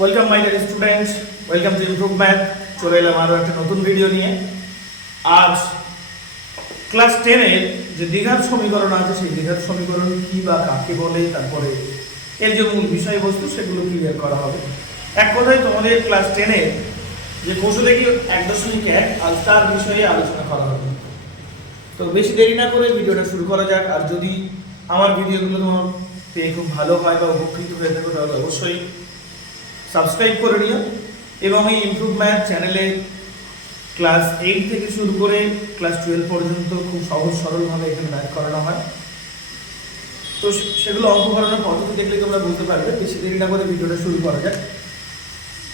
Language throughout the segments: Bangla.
Welcome my dear students, welcome to improve math. চলে এলাম আরও একটা নতুন ভিডিও নিয়ে। আজ ক্লাস 10 এর যে দ্বিঘাত সমীকরণ আছে সেই দ্বিঘাত সমীকরণ কি বা কাকে বলে, তারপরে এর যে মূল বিষয়বস্তু সেগুলো ক্লিয়ার করা হবে। এক কথায় তোমাদের ক্লাস 10 এর যে কৌশলে কি 1.1 আজ তার বিষয়ে আলোচনা করা হবে। তো বেশি দেরি না করে ভিডিওটা শুরু করা যাক। আর যদি আমার ভিডিওগুলো তোমার পেয়ে খুব ভালো হয় বা উপকৃত হয়ে থাকো তাহলে অবশ্যই সাবস্ক্রাইব করে নিও এবং এই ইমপ্রুভ ম্যাথ চ্যানেলে ক্লাস 8 থেকে শুরু করে ক্লাস 12 পর্যন্ত খুব সহজ সরলভাবে এখানে ম্যাথ করানো হয়। তো সেগুলো অঙ্ক করানোর পদ্ধতি দেখলে তোমরা বুঝতে পারবে। বেশি দেরি না করে ভিডিওটা শুরু করা যাক।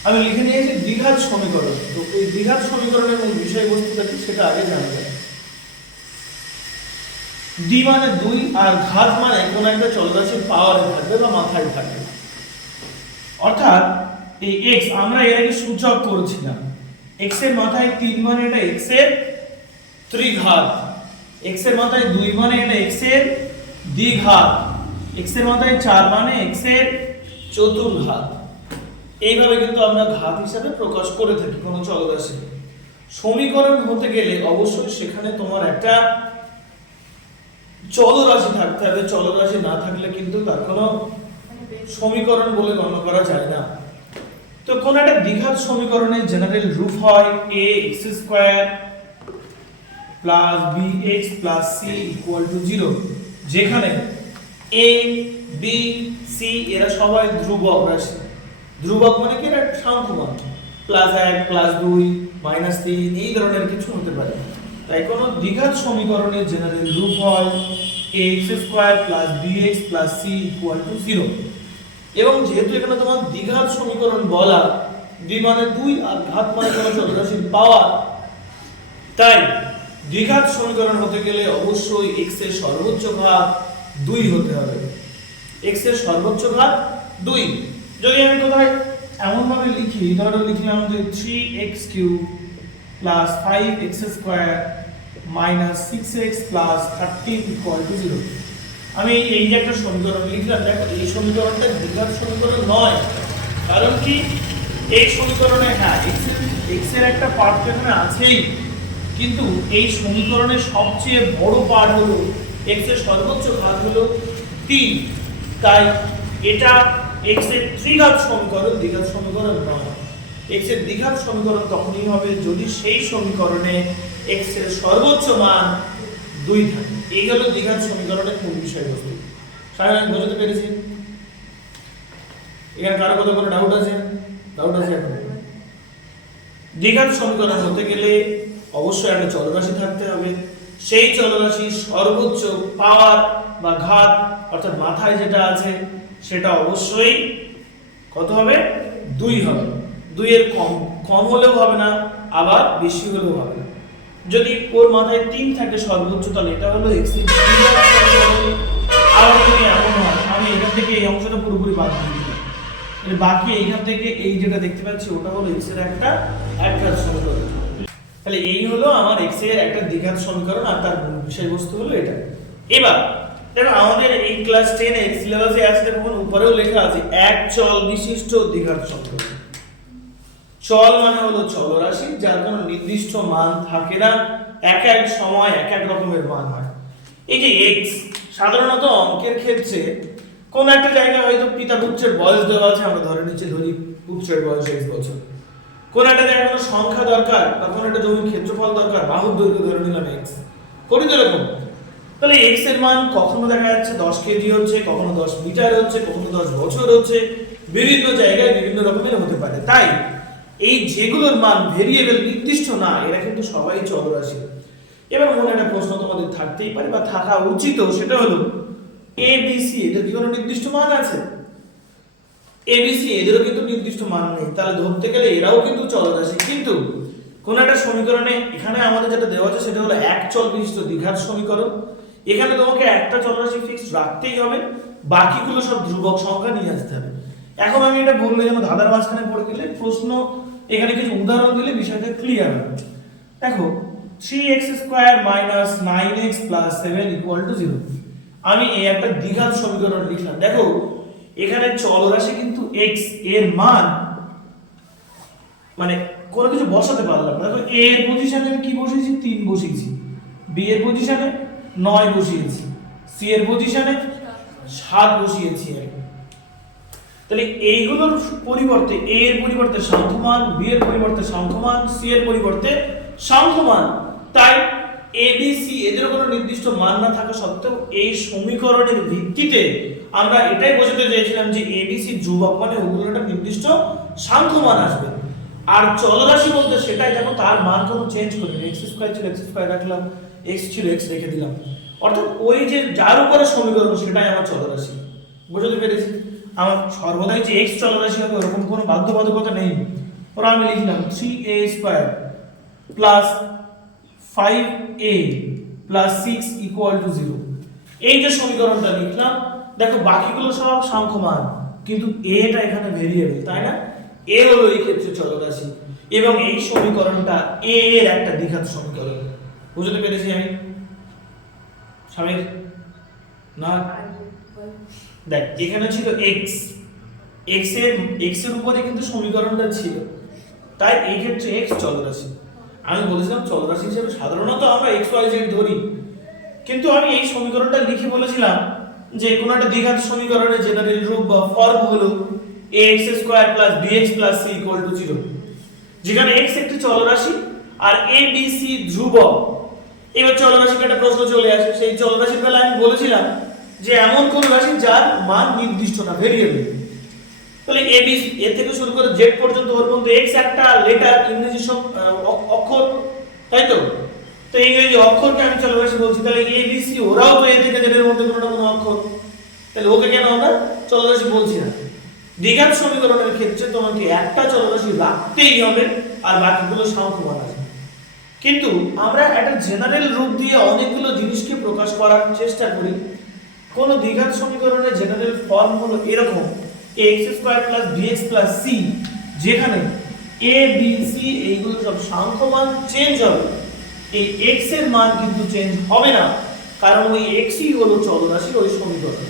আমি লিখে নিয়েছি দ্বিঘাত সমীকরণ। তো এই দ্বিঘাত সমীকরণের মূল বিষয়বস্তুটা কি সেটা আগে জানা যায়। দ্বি মানে 2 আর ঘাত মানে কোন একটা চলরাশির পাওয়ারে থাকবে বা মাথায় থাকবে। অর্থাৎ এই x আমরা এর আগে সূচক করেছিলাম। x এর মাথায় 3 মানে এটা x এর ত্রিঘাত, x এর মাথায় 2 মানে এটা x এর দ্বিঘাত, x এর মাথায় 4 মানে x এর চতুর্ঘাত। এইভাবে কিন্তু আমরা ঘাত হিসাবে প্রকাশ করে থাকি কোনো চলরাশি। সমীকরণ হতে গেলে অবশ্যই সেখানে তোমার একটা চলরাশি থাকতে হবে। চলরাশি না থাকলে কিন্তু তার কোনো সমীকরণ বলে গণ্য করা যায় না। তো কোন একটা দ্বিঘাত সমীকরণের জেনারেল রূপ হয় ax² + bx + c = 0, যেখানে a b c এরা সবাই ধ্রুবক রাশি। ধ্রুবক মানে কি? এরা সাংখ্যমান, +1 +2 -3 এই ধরনের কিছু হতে পারে। তাই কোন দ্বিঘাত সমীকরণের জেনারেল রূপ হয় ax² + bx + c = 0। এবং যেহেতু এখানে তোমার দ্বিঘাত সমীকরণ বলা, দ্বি মানে 2 আর ঘাত মানে কোনো চলরাশির পাওয়ার, তাই দ্বিঘাত সমীকরণ হতে গেলে অবশ্যই x এর সর্বোচ্চ ঘাত 2 হতে হবে। x এর সর্বোচ্চ ঘাত 2। যদি আমি কোথায় এমন ভাবে লিখি, ধরো লিখলাম যে 3x³ + 5x² - 6x + 13 = 0। আমি এই যে একটা সমীকরণ লিখলাম, দেখো এই সমীকরণটা দ্বিঘাত সমীকরণ নয়। কারণ কি? এই সমীকরণে হ্যাঁ x এর একটা পার্ট তো এখানে আছেই, কিন্তু এই সমীকরণের সবচেয়ে বড় পার্ট হলো x এর সর্বোচ্চ ঘাত হলো 3। তাই এটা x এর ত্রিঘাত সমীকরণ, দ্বিঘাত সমীকরণ নয়। x এর দ্বিঘাত সমীকরণ তখনই হবে যদি সেই সমীকরণে x এর সর্বোচ্চ মান 2 থাকে। এই হলো দ্বিঘাত সমীকরণের মূল বিষয়বস্তু। সবাই বুঝতে পেরেছি? এখানে কারো কথা কোনো ডাউট আছে? ডাউট আছে এখন? দ্বিঘাত সমীকরণ হতে গেলে অবশ্যই একটা চলরাশি থাকতে হবে। সেই চলরাশির সর্বোচ্চ পাওয়ার বা ঘাত অর্থাৎ মাথায় যেটা আছে সেটা অবশ্যই কত হবে? 2 হবে। 2 এর কম হলেও হবে না, আবার বেশি হলেও হবে না। যদি ওর মাথায় 3 থাকে সর্বোচ্চ, তাহলে এটা হলো x এর দ্বিঘাত সমীকরণ। আর যদি এমন হয়, আমি এখান থেকে এই অংশটা পুরোপুরি বাদ দিয়ে দিলাম, মানে বাকি এইখান থেকে এই যেটা দেখতে পাচ্ছি ওটা হলো x এর একটা একঘাত সমীকরণ। তাহলে এই হলো আমার x এর একটা দ্বিঘাত সমীকরণ আর তার বিষয়বস্তু হলো এটা। এবার দেখো আমাদের এই ক্লাস 10 এর সিলেবাসে আছে, দেখুন উপরেও লেখা আছে এক চল বিশিষ্ট দ্বিঘাত সমীকরণ। চল মানে হলো চলরাশি যার কোনো নির্দিষ্ট মান থাকে না, এক এক সময় এক এক রকমের মান হয়। এই যে x সাধারণত অঙ্কের ক্ষেত্রে কোন একটা জায়গায় হয়তো পিতা পুত্রের বয়স দেওয়া আছে, আমরা ধরে ধরি পুত্রের বয়স x বছর। কোন একটা জায়গায় কোনো সংখ্যা দরকার বা কোন একটা জমির ক্ষেত্রফল দরকার, বাহুর দৈর্ঘ্য ধরে নিলাম x, করি তো এরকম। তাহলে x এর মান কখনো দেখা যাচ্ছে 10 কেজি হচ্ছে, কখনো 10 মিটার হচ্ছে, কখনো 10 বছর হচ্ছে, বিভিন্ন জায়গায় বিভিন্ন রকমের হতে পারে। তাই এই যেগুলোর মান ভেরিয়েবল নির্দিষ্ট না, এরা কিন্তু সবাই চলরাশি। এবার মনে একটা প্রশ্ন তোমাদের থাকতেই পারে বা থাকা উচিত, সেটা হলো a b c এদের কি কোনো নির্দিষ্ট মান আছে? a b c এদেরও কিন্তু নির্দিষ্ট মান নেই। তাহলে ধরতে গেলে এরাও কিন্তু চলরাশি। কিন্তু কোন একটা সমীকরণে এখানে আমাদের যেটা দেওয়া আছে সেটা হলো এক চল বিশিষ্ট দ্বিঘাত সমীকরণ। এখানে তোমাকে একটা চলরাশি ফিক্সড রাখতেই হবে, বাকিগুলো সব ধ্রুবক সংখ্যা নিয়ে আসতে হবে। এখন আমি এটা বললে যেন ধাঁধার মাঝখানে পড়ে গেলে প্রশ্ন, এখানে কিছু উদাহরণ দিলে বিষয়টা ক্লিয়ার হবে। দেখো 3x² - 9x + 7 = 0। আমি এই একটা দ্বিঘাত সমীকরণ লিখলাম। দেখো এখানে চলরাশি কিন্তু x এর মান মানে কোনো কিছু বসাতে পারলাম না। দেখো এ এর পজিশনে আমি কি বসিয়েছি, 3 বসিয়েছি, বি এর পজিশনে 9 বসিয়েছি, সি এর পজিশনে 7 বসিয়েছি আমি। তাহলে এইগুলোর পরিবর্তে এ এর পরিবর্তে সংখ্যমান, বি এর পরিবর্তে সংখ্যমান, সি এর পরিবর্তে সংখ্যমান, তাই এ বি সি এদের কোনো নির্দিষ্ট মান না থাকা সত্ত্বেও এই সমীকরণের ভিত্তিতে আমরা এটাই বোঝাতে চাইছিলাম যে এ বি সি ধ্রুবক, মানে ওগুলোর একটা নির্দিষ্ট সংখ্যমান আসবে। আর চলরাশি বলতে সেটাই, দেখো তার মান কোনো চেঞ্জ করিনি, x স্কয়ার ছিল x স্কয়ার রাখলাম, x ছিল x রেখে দিলাম, অর্থাৎ ওই যে যার উপরে সমীকরণ সেটাই আমার চলরাশি। বুঝতে পেরেছি? আমার সর্বদাই যে x চলরাশি হবে ওরকম কোনো বাধ্যবাধকতা নেই। ওরা আমি লিখলাম 3a square plus 5a plus 6 equal to 0। এই যে সমীকরণটা লিখলাম, দেখো বাকিগুলো সব সংখ্যমান, কিন্তু এটা এখানে ভেরিয়েবল, তাই না? এ হলো এই ক্ষেত্রে চলরাশি, এবং এই সমীকরণটা এ এর একটা দ্বিঘাত সমীকরণ। বুঝতে পেরেছি আমি স্বামীর? না, দেখ এখানে ছিল x, x এর উপরে কিন্তু সমীকরণটা ছিল, তাই এই ক্ষেত্রে x চলরাশি। আমি বলেছিলাম চলরাশি হিসেবে সাধারণত আমরা x y z ধরি, কিন্তু আমি এই সমীকরণটা লিখে বলেছিলাম যে কোনো একটা দ্বিঘাত সমীকরণের জেনারেল রূপ বা ফর্ম হলো ax square plus bx plus c equal to 0, যেখানে x একটি চলরাশি আর a b c ধ্রুবক। এবার চলরাশির একটা প্রশ্ন চলে আসে, সেই চলরাশির বেলা আমি বলেছিলাম যে এমন কোন রাশি যার মান নির্দিষ্ট না, ভেরিয়েবল। তাহলে a b এ থেকে শুরু করে z পর্যন্ত, ওর মধ্যে x একটা লেটার, ইংরেজি অক্ষর, তাই তো? তো ইংরেজি অক্ষরকে আমি চলরাশি বলছি, তাহলে a b c ওরাও তো a থেকে z এর মধ্যে কোনো না কোনো অক্ষর, তাহলে ওকে কেন আমরা চলরাশি বলছি না? দ্বিঘাত সমীকরণের ক্ষেত্রে তোমাকে একটা চলরাশি রাখতেই হবে আর বাকিগুলো সংখ্যমান আছে। কিন্তু আমরা একটা জেনারেল রূপ দিয়ে অনেকগুলো জিনিসকে প্রকাশ করার চেষ্টা করি। কোন দ্বিঘাত সমীকরণের জেনারেল ফর্ম হলো এরকম ax square plus bx plus c, যেখানে a b c এইগুলো সব সংখ্যমান চেঞ্জ হবে, এই x এর মান কিন্তু চেঞ্জ হবে না, কারণ ওই x ই হলো চলরাশি ওই সমীকরণ।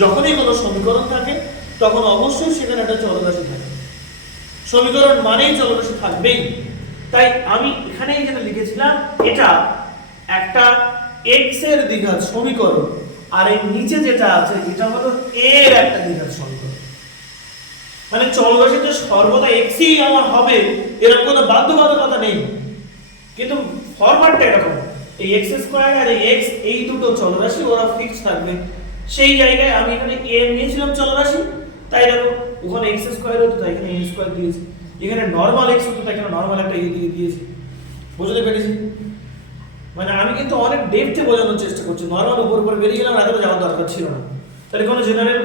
যখনই কোনো সমীকরণ থাকে তখন অবশ্যই সেখানে একটা চলরাশি থাকে, সমীকরণ মানেই চলরাশি থাকবেই। তাই আমি এখানেই যেটা লিখেছিলাম, এটা একটা x এর দ্বিঘাত সমীকরণ, আর এই নিচে যেটা আছে এটা হলো a এর একটা দ্বিঘাত সমীকরণ। মানে চলরাশিতে সর্বদা x ই আমার হবে এরকম কোনো বাধ্যবাধকতা নেই, কিন্তু ফরম্যাটটা এরকম, এই x স্কয়ার আর এই x এই দুটো চলরাশি ওরা ফিক্স থাকবে। সেই জায়গায় আমি এখানে a নিয়েছিলাম চলরাশি, তাই দেখো ওখানে x স্কয়ার হতো তাই এখানে a স্কয়ার দিয়েছি, এখানে নরমাল x হতো তাই এখানে নরমাল একটা a দিয়ে দিয়েছি। বুঝতে পেরেছি? মানে আমি কিন্তু অনেক ডেপথে বোঝানোর চেষ্টা করছি, নরমাল উপর উপর বেরিয়ে গেলাম, এতটা যাওয়ার দরকার ছিল না। তাহলে কোনো জেনারেল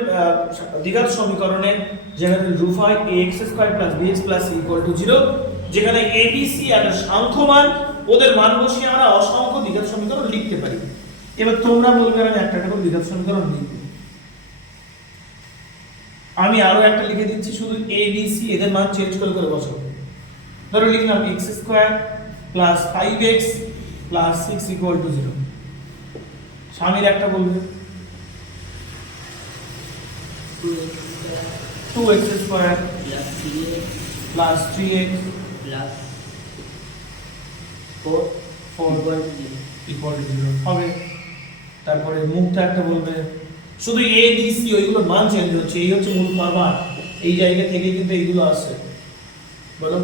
দ্বিঘাত সমীকরণে জেনারেল রূপ হয় ax square plus bx plus c equal to 0, যেখানে a b c একটা সংখ্যমান, ওদের মান বসিয়ে আমরা অসংখ্য দ্বিঘাত সমীকরণ লিখতে পারি। এবার তোমরা বলবে আমি একটা একটা করে দ্বিঘাত সমীকরণ লিখব, আমি আরো একটা লিখে দিচ্ছি, শুধু a b c এদের মান চেঞ্জ করে করে বসাবো। ধরো লিখলাম x square plus 5x plus 6 equal to 0। স্বামীর একটা বলবে 2x square plus 3x plus 4 equal to 0 হবে। তারপরে মুক্তা একটা বলবে শুধু a b c ওইগুলো মান চেঞ্জ হচ্ছে, এই হচ্ছে মূল ফরম্যাট, এই জায়গা থেকে কিন্তু এইগুলো আসে। বলো,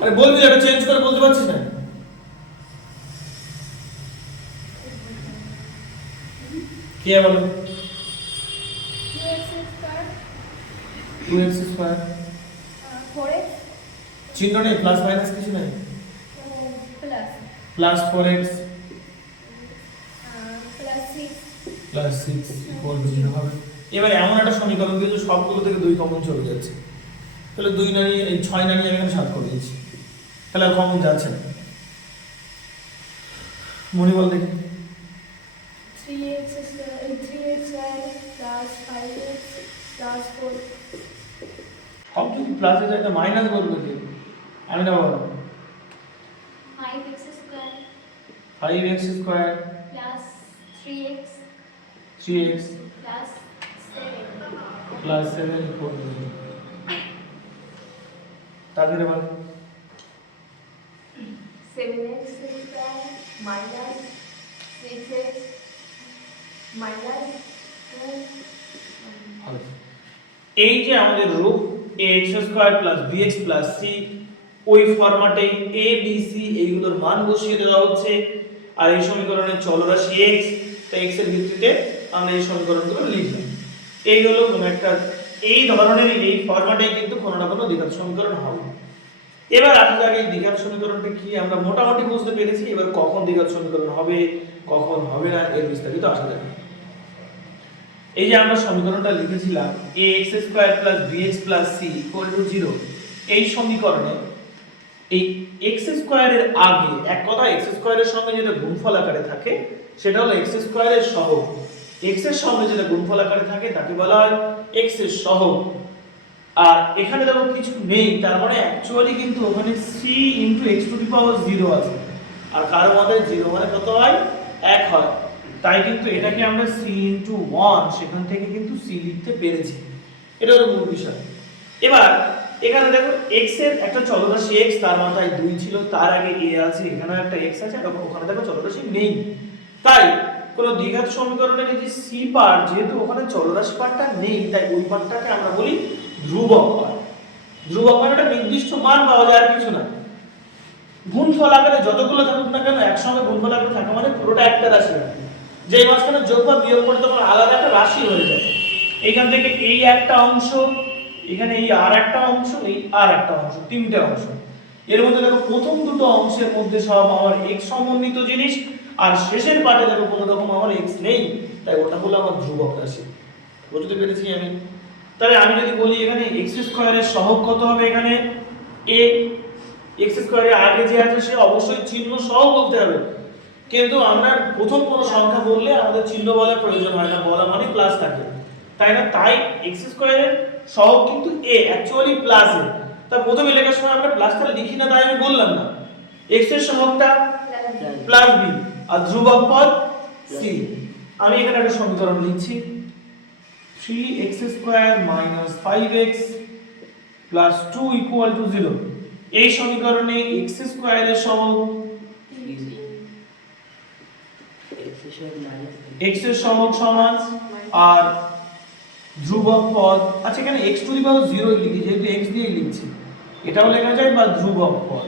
আরে বলবি এটা চেঞ্জ করে বলতে পারছিস না? কি বলো? 2x স্কয়ার 4x চিহ্ন নেই, প্লাস মাইনাস কিছু নাই, plus plus 4x plus 6 plus 6 equal to 0 হবে। এবার এমন একটা সমীকরণ দিয়েছে সবগুলো থেকে 2 কমন চলে যাচ্ছে, তাহলে 2 না নিয়ে এই 6 না নিয়ে আমি এখানে 7 করে দিয়েছি, তাহলে আর কমন যাচ্ছে না। মনে বল দেখি 3x প্লাস 5x প্লাস 4 সব যদি প্লাসে যায় তো মাইনাস করবে কি? আমি না বল 5x square 5x square plus 3x plus 7 plus 7 equal to 0। তাহলে এবার 7x square minus 6x minus 2 এই যে আমাদের রূপ ax² + bx + c ওই ফরম্যাটে a b c এইগুলোর মান বসিয়ে দেওয়া হচ্ছে, আর এই সমীকরণের চলরাশি x, তাই x এর ভিত্তিতে আমরা এই সমীকরণগুলো লিখলাম। এই হলো কোন একটা এই ধরনের এই ফরম্যাটেই কিন্তু কোনো না কোনো দ্বিঘাত সমীকরণ হবে। এবার আপনি আগে এই দ্বিঘাত সমীকরণটা কি আমরা মোটামুটি বুঝতে পেরেছি, এবার কখন দ্বিঘাত সমীকরণ হবে কখন হবে না এর বিস্তারিত আসা যাবে। এই যে আমরা সমীকরণটা লিখেছিলাম ax² + bx + c = 0, এই সমীকরণে এই x² এর আগে এক কথা x² এর সঙ্গে যেটা গুণফল আকারে থাকে সেটা হলো x² এর সহগ। x এর সঙ্গে যেটা গুণফল আকারে থাকে তাকে বলা হয় x এর সহগ। আর এখানে দেখো কিছু নেই, তার মানে অ্যাকচুয়ালি কিন্তু ওখানে c * x⁴ আছে, আর কার মধ্যে 0 মানে কত হয় 1 হয়, তাই কিন্তু এটাকে আমরা c * 1 সেখান থেকে কিন্তু c লিখতে পেরেছি। এটা হলো মূল বিষয়। এবার এখানে দেখো x এর একটা চলরাশি x, তার মাথায় 2 ছিল, তার আগে a আছে, এখানে একটা x আছে, আর ওখানে দেখো চলরাশি নেই। তাই কোন দ্বিঘাত সমীকরণের এই যে c পার্ট, যেহেতু ওখানে চলরাশি পার্টটা নেই, তাই ওই পার্টটাকে আমরা বলি ধ্রুবক পার্ট। ধ্রুবক মানে একটা নির্দিষ্ট মান পাওয়া যায় আর কিছু না। গুণফল আকারে যতগুলো থাকুক না কেন একসঙ্গে গুণফল আকারে থাকা মানে পুরোটা একটা রাশি, যে মাঝখানে যোগ বা বিয়োগ করে তখন আলাদা একটা রাশি হয়ে যায়। এইখান থেকে এই একটা অংশ, এখানে এই আর একটা অংশ, এই আর একটা অংশ, তিনটে অংশ। এর মধ্যে দেখো প্রথম দুটো অংশের মধ্যে সব আমার x সমন্বিত জিনিস, আর শেষের পার্টে দেখো কোনো রকম আমার x নেই, তাই ওটা হলো আমার ধ্রুবক রাশি। বুঝতে পেরেছি আমি? তাহলে আমি যদি বলি এখানে x² এর সহগ কত হবে, এখানে a, x² এর আগে যে আছে সে অবশ্যই চিহ্ন সহ বলতে হবে, কিন্তু আমরা প্রথম কোনো সংখ্যা বললে আমাদের চিহ্ন বলার প্রয়োজন হয় না, বলা মানে প্লাস থাকে, তাই না? তাই x² এর সহগ কিন্তু a, অ্যাকচুয়ালি প্লাস a। তা প্রথমে লেখার সময় আমরা প্লাসটা লিখি না, তাই আমি বললাম না। x এর সহগটা প্লাস b আর ধ্রুবক পদ c। আমি এখানে একটা সমীকরণ লিখছি 3x² - 5x + 2 = 0। এই সমীকরণে x² এর সহগ x এর সহগ সমান আর ধ্রুবক পদ, আচ্ছা এখানে x⁴ লিখি, যেহেতু x দিয়ে লিখছি এটাও লেখা যায়, বা ধ্রুবক পদ।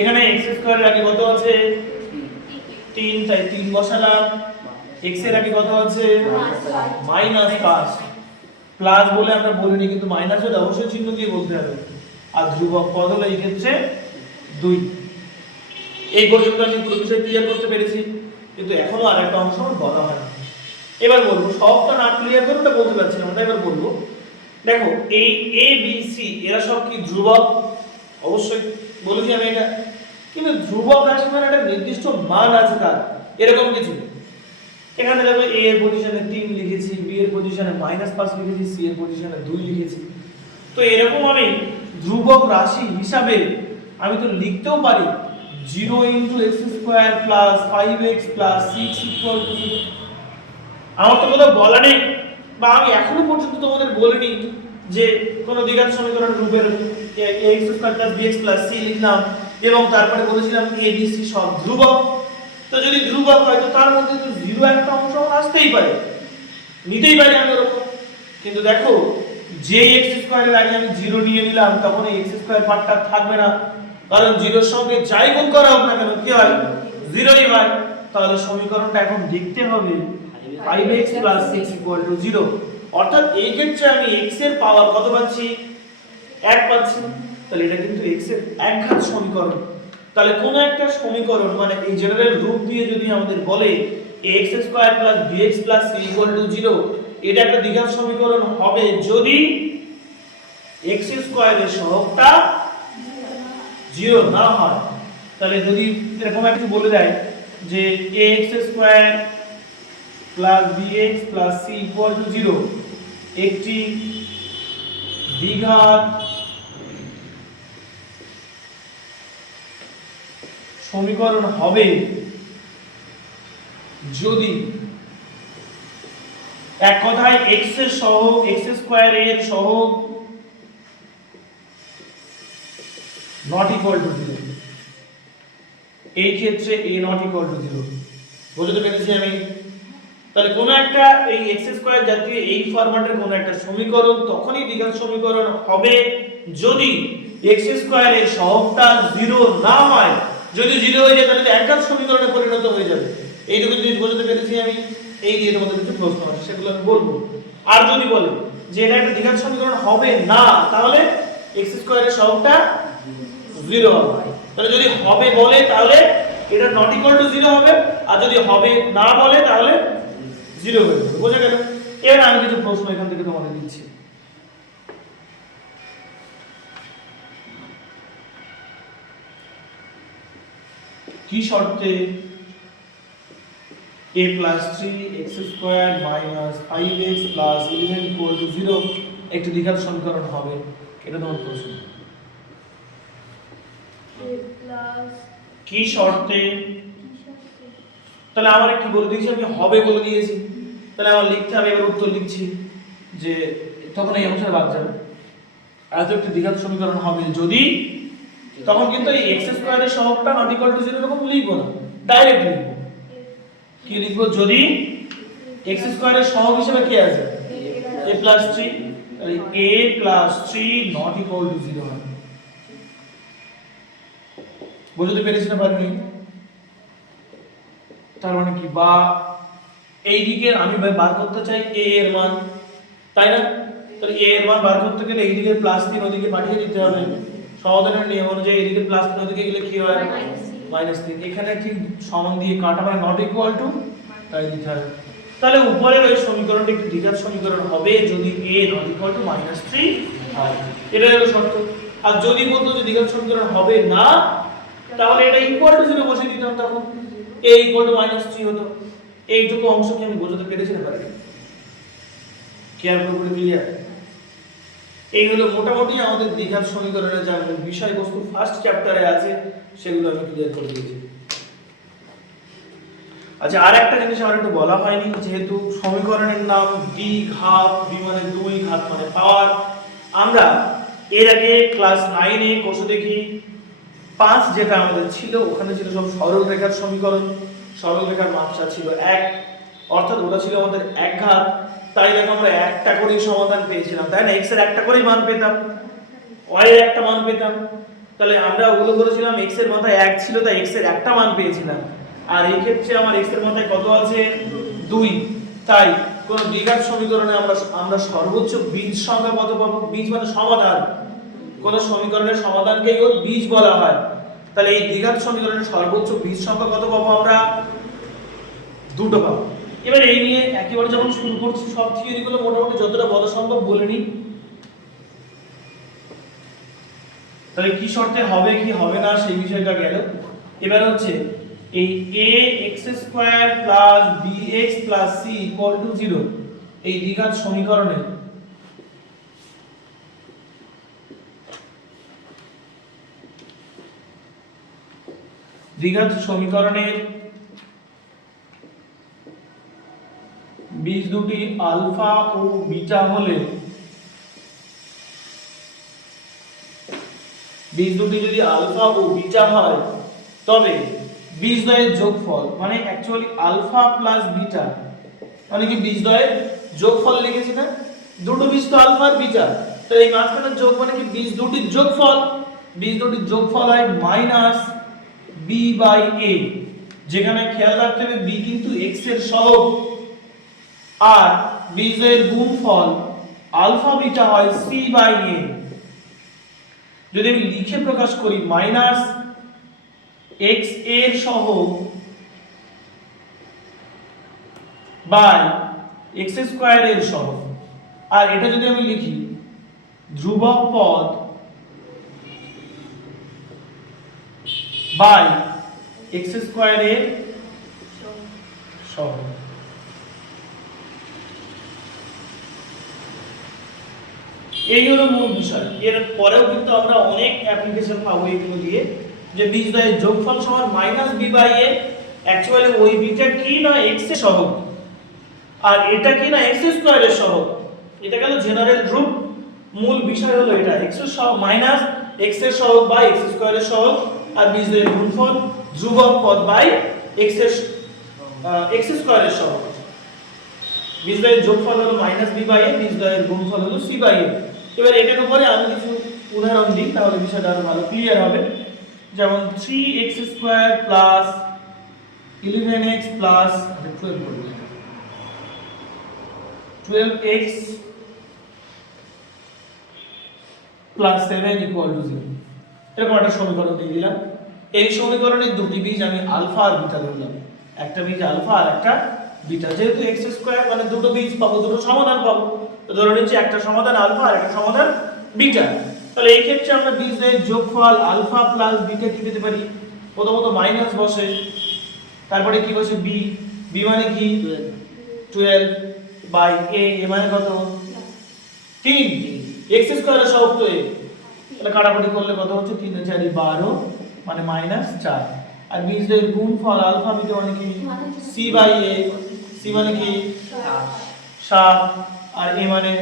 এখানে x² এর আগে কত আছে 3, তাই 3 বসালাম। x এর আগে কত আছে -5, প্লাস বলে আমরা বলিনি, কিন্তু মাইনাস হলে অবশ্যই চিহ্ন দিয়ে বলতে হবে। আর ধ্রুবক পদ হলো এই ক্ষেত্রে 2। এই পর্যন্ত আমি পুরো বিষয় ক্লিয়ার করতে পেরেছি, কিন্তু এখনো আরেকটা অংশ বলা হয় না। এবার বলবো, সবটা না ক্লিয়ার করে ওটা বলতে পারছি না, তাই এবার বলবো। দেখো এই a b c এরা সব কি ধ্রুবক? অবশ্যই বলেছি আমি এটা, কিন্তু ধ্রুবক রাশি মানে একটা নির্দিষ্ট মান আছে তার, এরকম কিছু। এখানে দেখো a এর পজিশনে 3 লিখেছি, b এর পজিশনে -5 লিখেছি, c এর পজিশনে 2 লিখেছি। তো এরকম আমি ধ্রুবক রাশি হিসাবে আমি তো লিখতেও পারি 0 * x² + 5x + 6 = 0। আমার তো কোথাও বলা নেই, বা আমি এখনো পর্যন্ত তোমাদের বলিনি যে কোন দ্বিঘাত সমীকরণ রূপের ax² + bx + c লিখলাম এবং তারপরে বলেছিলাম a b c সব ধ্রুবক। তো যদি ধ্রুবক হয় তো তার মধ্যে তো 0 একটা অংশ আসতেই পারে, নিতেই পারি আমি ওরকম। কিন্তু দেখো যে x² এর আগে আমি 0 নিয়ে নিলাম, তখন এই x² পার্টটা থাকবে না, কারণ 0 এর সঙ্গে যাই গুণ করা হোক না কেন কি হয় 0ই হয়। তাহলে সমীকরণটা এখন দেখতে হবে 5x + 6 = 0। অর্থাৎ এই ক্ষেত্রে আমি x এর পাওয়ার কত পাচ্ছি 1 পাচ্ছি, তাহলে এটা কিন্তু x এর একঘাত সমীকরণ। তাহলে কোন একটা সমীকরণ মানে এই জেনারেল রূপ দিয়ে যদি আমাদের বলে ax² + bx + c = 0, এটা একটা দ্বিঘাত সমীকরণ হবে যদি x² এর সহগটা 0 না হয়। তাহলে যদি এরকম একটা বলে দেয় যে ax² + bx + c = 0 একটি দ্বিঘাত সমীকরণ হবে যদি এক কথায় x এর সহগ x স্কয়ার এর সহগ নট ইকুয়াল টু 0। এই ক্ষেত্রে a নট ইকুয়াল টু 0। বুঝতে পেরেছি আমি? তাহলে কোন একটা এই x স্কয়ার জাতীয় এই ফরম্যাটের কোন একটা সমীকরণ তখনই দ্বিঘাত সমীকরণ হবে যদি x স্কয়ার এর সহগটা 0 না হয়। যদি 0 হয়ে যায় তাহলে তো একঘাত সমীকরণে পরিণত হয়ে যাবে। এইটুকু জিনিস বুঝতে পেরেছি আমি। এই দিয়ে তোমাদের কিছু প্রশ্ন আছে সেগুলো আমি বলবো। আর যদি বলে যে এটা একটা দ্বিঘাত সমীকরণ হবে না তাহলে x স্কয়ার এর সহগটা 0 হবে। তাহলে যদি হবে বলে তাহলে এটা নট ইকুয়াল টু 0 হবে, আর যদি হবে না বলে তাহলে 0 হয়ে যাবে। বোঝা গেল? এবার আমি কিছু প্রশ্ন এখান থেকে তোমাদের দিচ্ছি। কি শর্তে a plus 3x squared minus 5x plus 11 equal to 0 একটি দ্বিঘাত সমীকরণ হবে? এটা তোমার প্রশ্ন। কি শর্তে? তাহলে আমার কি বলে দিয়েছি আমি? হবে বলে দিয়েছি। তাহলে আমার লিখতে হবে, এবার উত্তর লিখছি যে তখন এই অংশের বাদ যাবে। আর তো একটি দ্বিঘাত সমীকরণ হবে যদি, তখন কিন্তু এই x স্কয়ার এর সহগটা নট ইকুয়াল টু 0 এরকম লিখবো না, ডাইরেক্ট লিখবো। কি লিখবো? যদি x স্কয়ার এর সহগ হিসেবে কি আছে a plus 3, তাহলে a plus 3 not equal to 0 হবে। বুঝতে পেরেছি না পারিনি? তার মানে কি, বা এই দিকে আমি বার করতে চাই a এর মান, তাই না? তাহলে a এর মান বার করতে গেলে এই দিকে +3 ওদিকে পাঠিয়ে দিতে হবে। সমাধানের নিয়ম অনুযায়ী এদিকে +3 ওদিকে গেলে কি হয়? -3। এখানে ঠিক সমান দিয়ে কাটা মানে নট ইকুয়াল টু, তাই দিতে হবে। তাহলে উপরের ওই সমীকরণটি একটি দ্বিঘাত সমীকরণ হবে যদি a নট ইকুয়াল টু -3 হয়। এটা হলো শর্ত। আর যদি বলতো যে দ্বিঘাত সমীকরণ হবে না তাহলে এটা ইকুয়াল টু 0 বসিয়ে দিতাম, তখন a ইকুয়াল টু -3 হতো। এইটুকু অংশ কি আমি বোঝাতে পেরেছি না পারি? কেয়ার পুরোপুরি ক্লিয়ার? এই হলো মোটামুটি আমাদের দ্বিঘাত সমীকরণের যা বিষয়বস্তু ফার্স্ট চ্যাপ্টারে আছে সেগুলো আমি ক্লিয়ার করে দিয়েছি। আচ্ছা, আর একটা জিনিস আমার একটু বলা হয়নি, যেহেতু সমীকরণের নাম দ্বিঘাত, দ্বি মানে দুই, ঘাত মানে পাওয়ার। আমরা এর আগে ক্লাস 9 এ কোর্সে দেখি 5 যেটা আমাদের ছিল ওখানে ছিল সব সরল রেখার সমীকরণ। সরল রেখার মাত্রা ছিল 1, অর্থাৎ ওটা ছিল আমাদের এক ঘাত। তাই দেখো আমরা একটা করেই সমাধান পেয়েছিলাম, তাই না? x এর একটা করেই মান পেতাম, y এর একটা মান পেতাম। তাহলে আমরা ওগুলো করেছিলাম x এর মাথায় 1 ছিল তাই x এর একটা মান পেয়েছিলাম। আর এই ক্ষেত্রে আমার x এর মাথায় কত আছে? 2। তাই কোন দ্বিঘাত সমীকরণে আমরা সর্বোচ্চ বীজ সংখ্যা কত পাবো? বীজ মানে সমাধান। কোন সমীকরণের সমাধানকেই ওর বীজ বলা হয়। তাহলে এই দ্বিঘাত সমীকরণের সর্বোচ্চ বীজ সংখ্যা কত পাবো আমরা? 2টো পাবো। এবার এই নিয়ে একেবারে যখন শুরু করছি সব থিওরিগুলো মোটামুটি যতটা বলা সম্ভব বলে নিই। তাহলে কি শর্তে হবে কি হবে না সেই বিষয়টা গেল। এবার হচ্ছে এই ax² + bx + c = 0 এই দ্বিঘাত সমীকরণে বীজ দুটি আলফা ও বিটা হলে, বীজ দুটি যদি আলফা ও বিটা হয় তবে বীজদ্বয়ের যোগফল মানে অ্যাকচুয়ালি আলফা প্লাস বিটা মানে কি বীজদ্বয়ের যোগফল লিখেছি না? দুটো বীজ তো আলফা আর বিটা, তো এই মাঝখানের যোগ মানে কি বীজ দুটির যোগফল। বীজ দুটির যোগফল হয় -b/a, যেখানে খেয়াল রাখতে হবে b কিন্তু x এর সহগ, আর বীজের গুণফল আলফা বিটা হয় c/a। যদি আমি লিখে প্রকাশ করি -x এর সহগ বাই x² এর সহগ, আর এটা যদি আমি লিখি ধ্রুবক পদ বাই x² এর সহগ। এই হলো মূল বিষয়। এর পরেও কিন্তু আমরা অনেক অ্যাপ্লিকেশন পাবো এগুলো দিয়ে, যে বীজদ্বয়ের যোগফল সমান -b/a। অ্যাকচুয়ালি ওই বিটা কি না x এর সহগ, আর এটা কি না x স্কয়ারের সহগ, এটা গেল জেনারেল রুট। মূল বিষয় হলো এটা x এর সহগ মাইনাস x এর সহগ বাই x স্কয়ারের সহগ আর বীজদ্বয়ের গুণফল ধ্রুবক পদ বাই x এর x স্কয়ারের সহগ। বীজদ্বয়ের যোগফল হলো মাইনাস b বাই a, বীজদ্বয়ের গুণফল হলো c বাই a। এবার এটার উপরে আমি কিছু উদাহরণ দিই তাহলে বিষয়টা আরো ভালো ক্লিয়ার হবে। যেমন 3x square plus 11x plus 12x plus 7 equal to 0। এরকম একটা সমীকরণ দিয়ে দিলাম। এই সমীকরণের দুটি বীজ আমি আলফা আর বিটা ধরলাম, একটা বীজ আলফা আর একটা বিটা। যেহেতু x স্কয়ার মানে দুটো বীজ পাবো, দুটো সমাধান পাবো, তো ধরে নিচ্ছি একটা সমাধান আলফা আর একটা সমাধান বিটা। তাহলে এই ক্ষেত্রে আমরা বীজের যোগফল আলফা প্লাস বিটা কি পেতে পারি? প্রথমত মাইনাস বসে, তারপরে কি বসে b, b মানে কি 12 বাই a, a মানে কত 3, x স্কয়ারের সহগ তো a, তাহলে কাটাকুটি করলে কত হচ্ছে 3 এর 4 12 মানে মাইনাস 4। আর বীজের গুণফল আলফা বিটা মানে কি c বাই a, c মানে কি 7 আর a মানে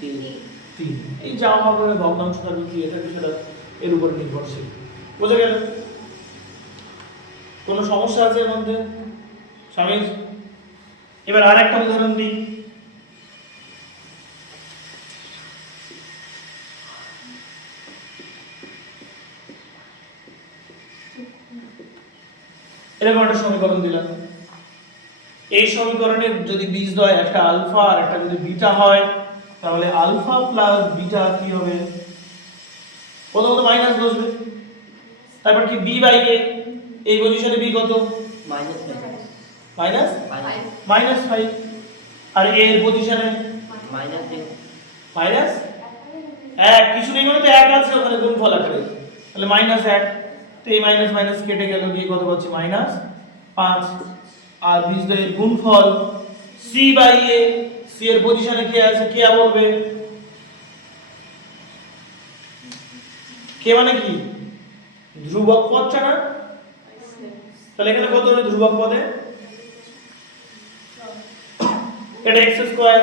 3। এই যা হবে ভগ্নাংশ থাকবে কি এটা বিষয়টা এর উপর নির্ভরশীল। বুঝা গেল? কোনো সমস্যা আছে এর মধ্যে স্বামী? এবার আরেকটা উদাহরণ দিই। এরকম একটা সমীকরণ দিলাম। এই সমীকরণের যদি বীজদ্বয় একটা আলফা আর একটা যদি বিটা হয়, তাহলে আলফা প্লাস বিটা কি হবে? প্রথমত মাইনাস বসবে, তারপর কি b বাই a, এই পজিশনে b কত মাইনাস 5 আর a এর পজিশনে মাইনাস 1, কিছু নেই মানে তো 1 আছে ওখানে গুণফল আকারে, তাহলে মাইনাস 1। তো এই মাইনাস মাইনাস কেটে গেল, দিয়ে কত পাচ্ছি মাইনাস 5। আর বীজদ্বয়ের গুণফল c বাই a, c এর পজিশনে কি আছে কি বলবে? কে মানে কি ধ্রুবক পদটা না, তাহলে এখানে কত হবে ধ্রুবক পদে? এটা x স্কয়ার,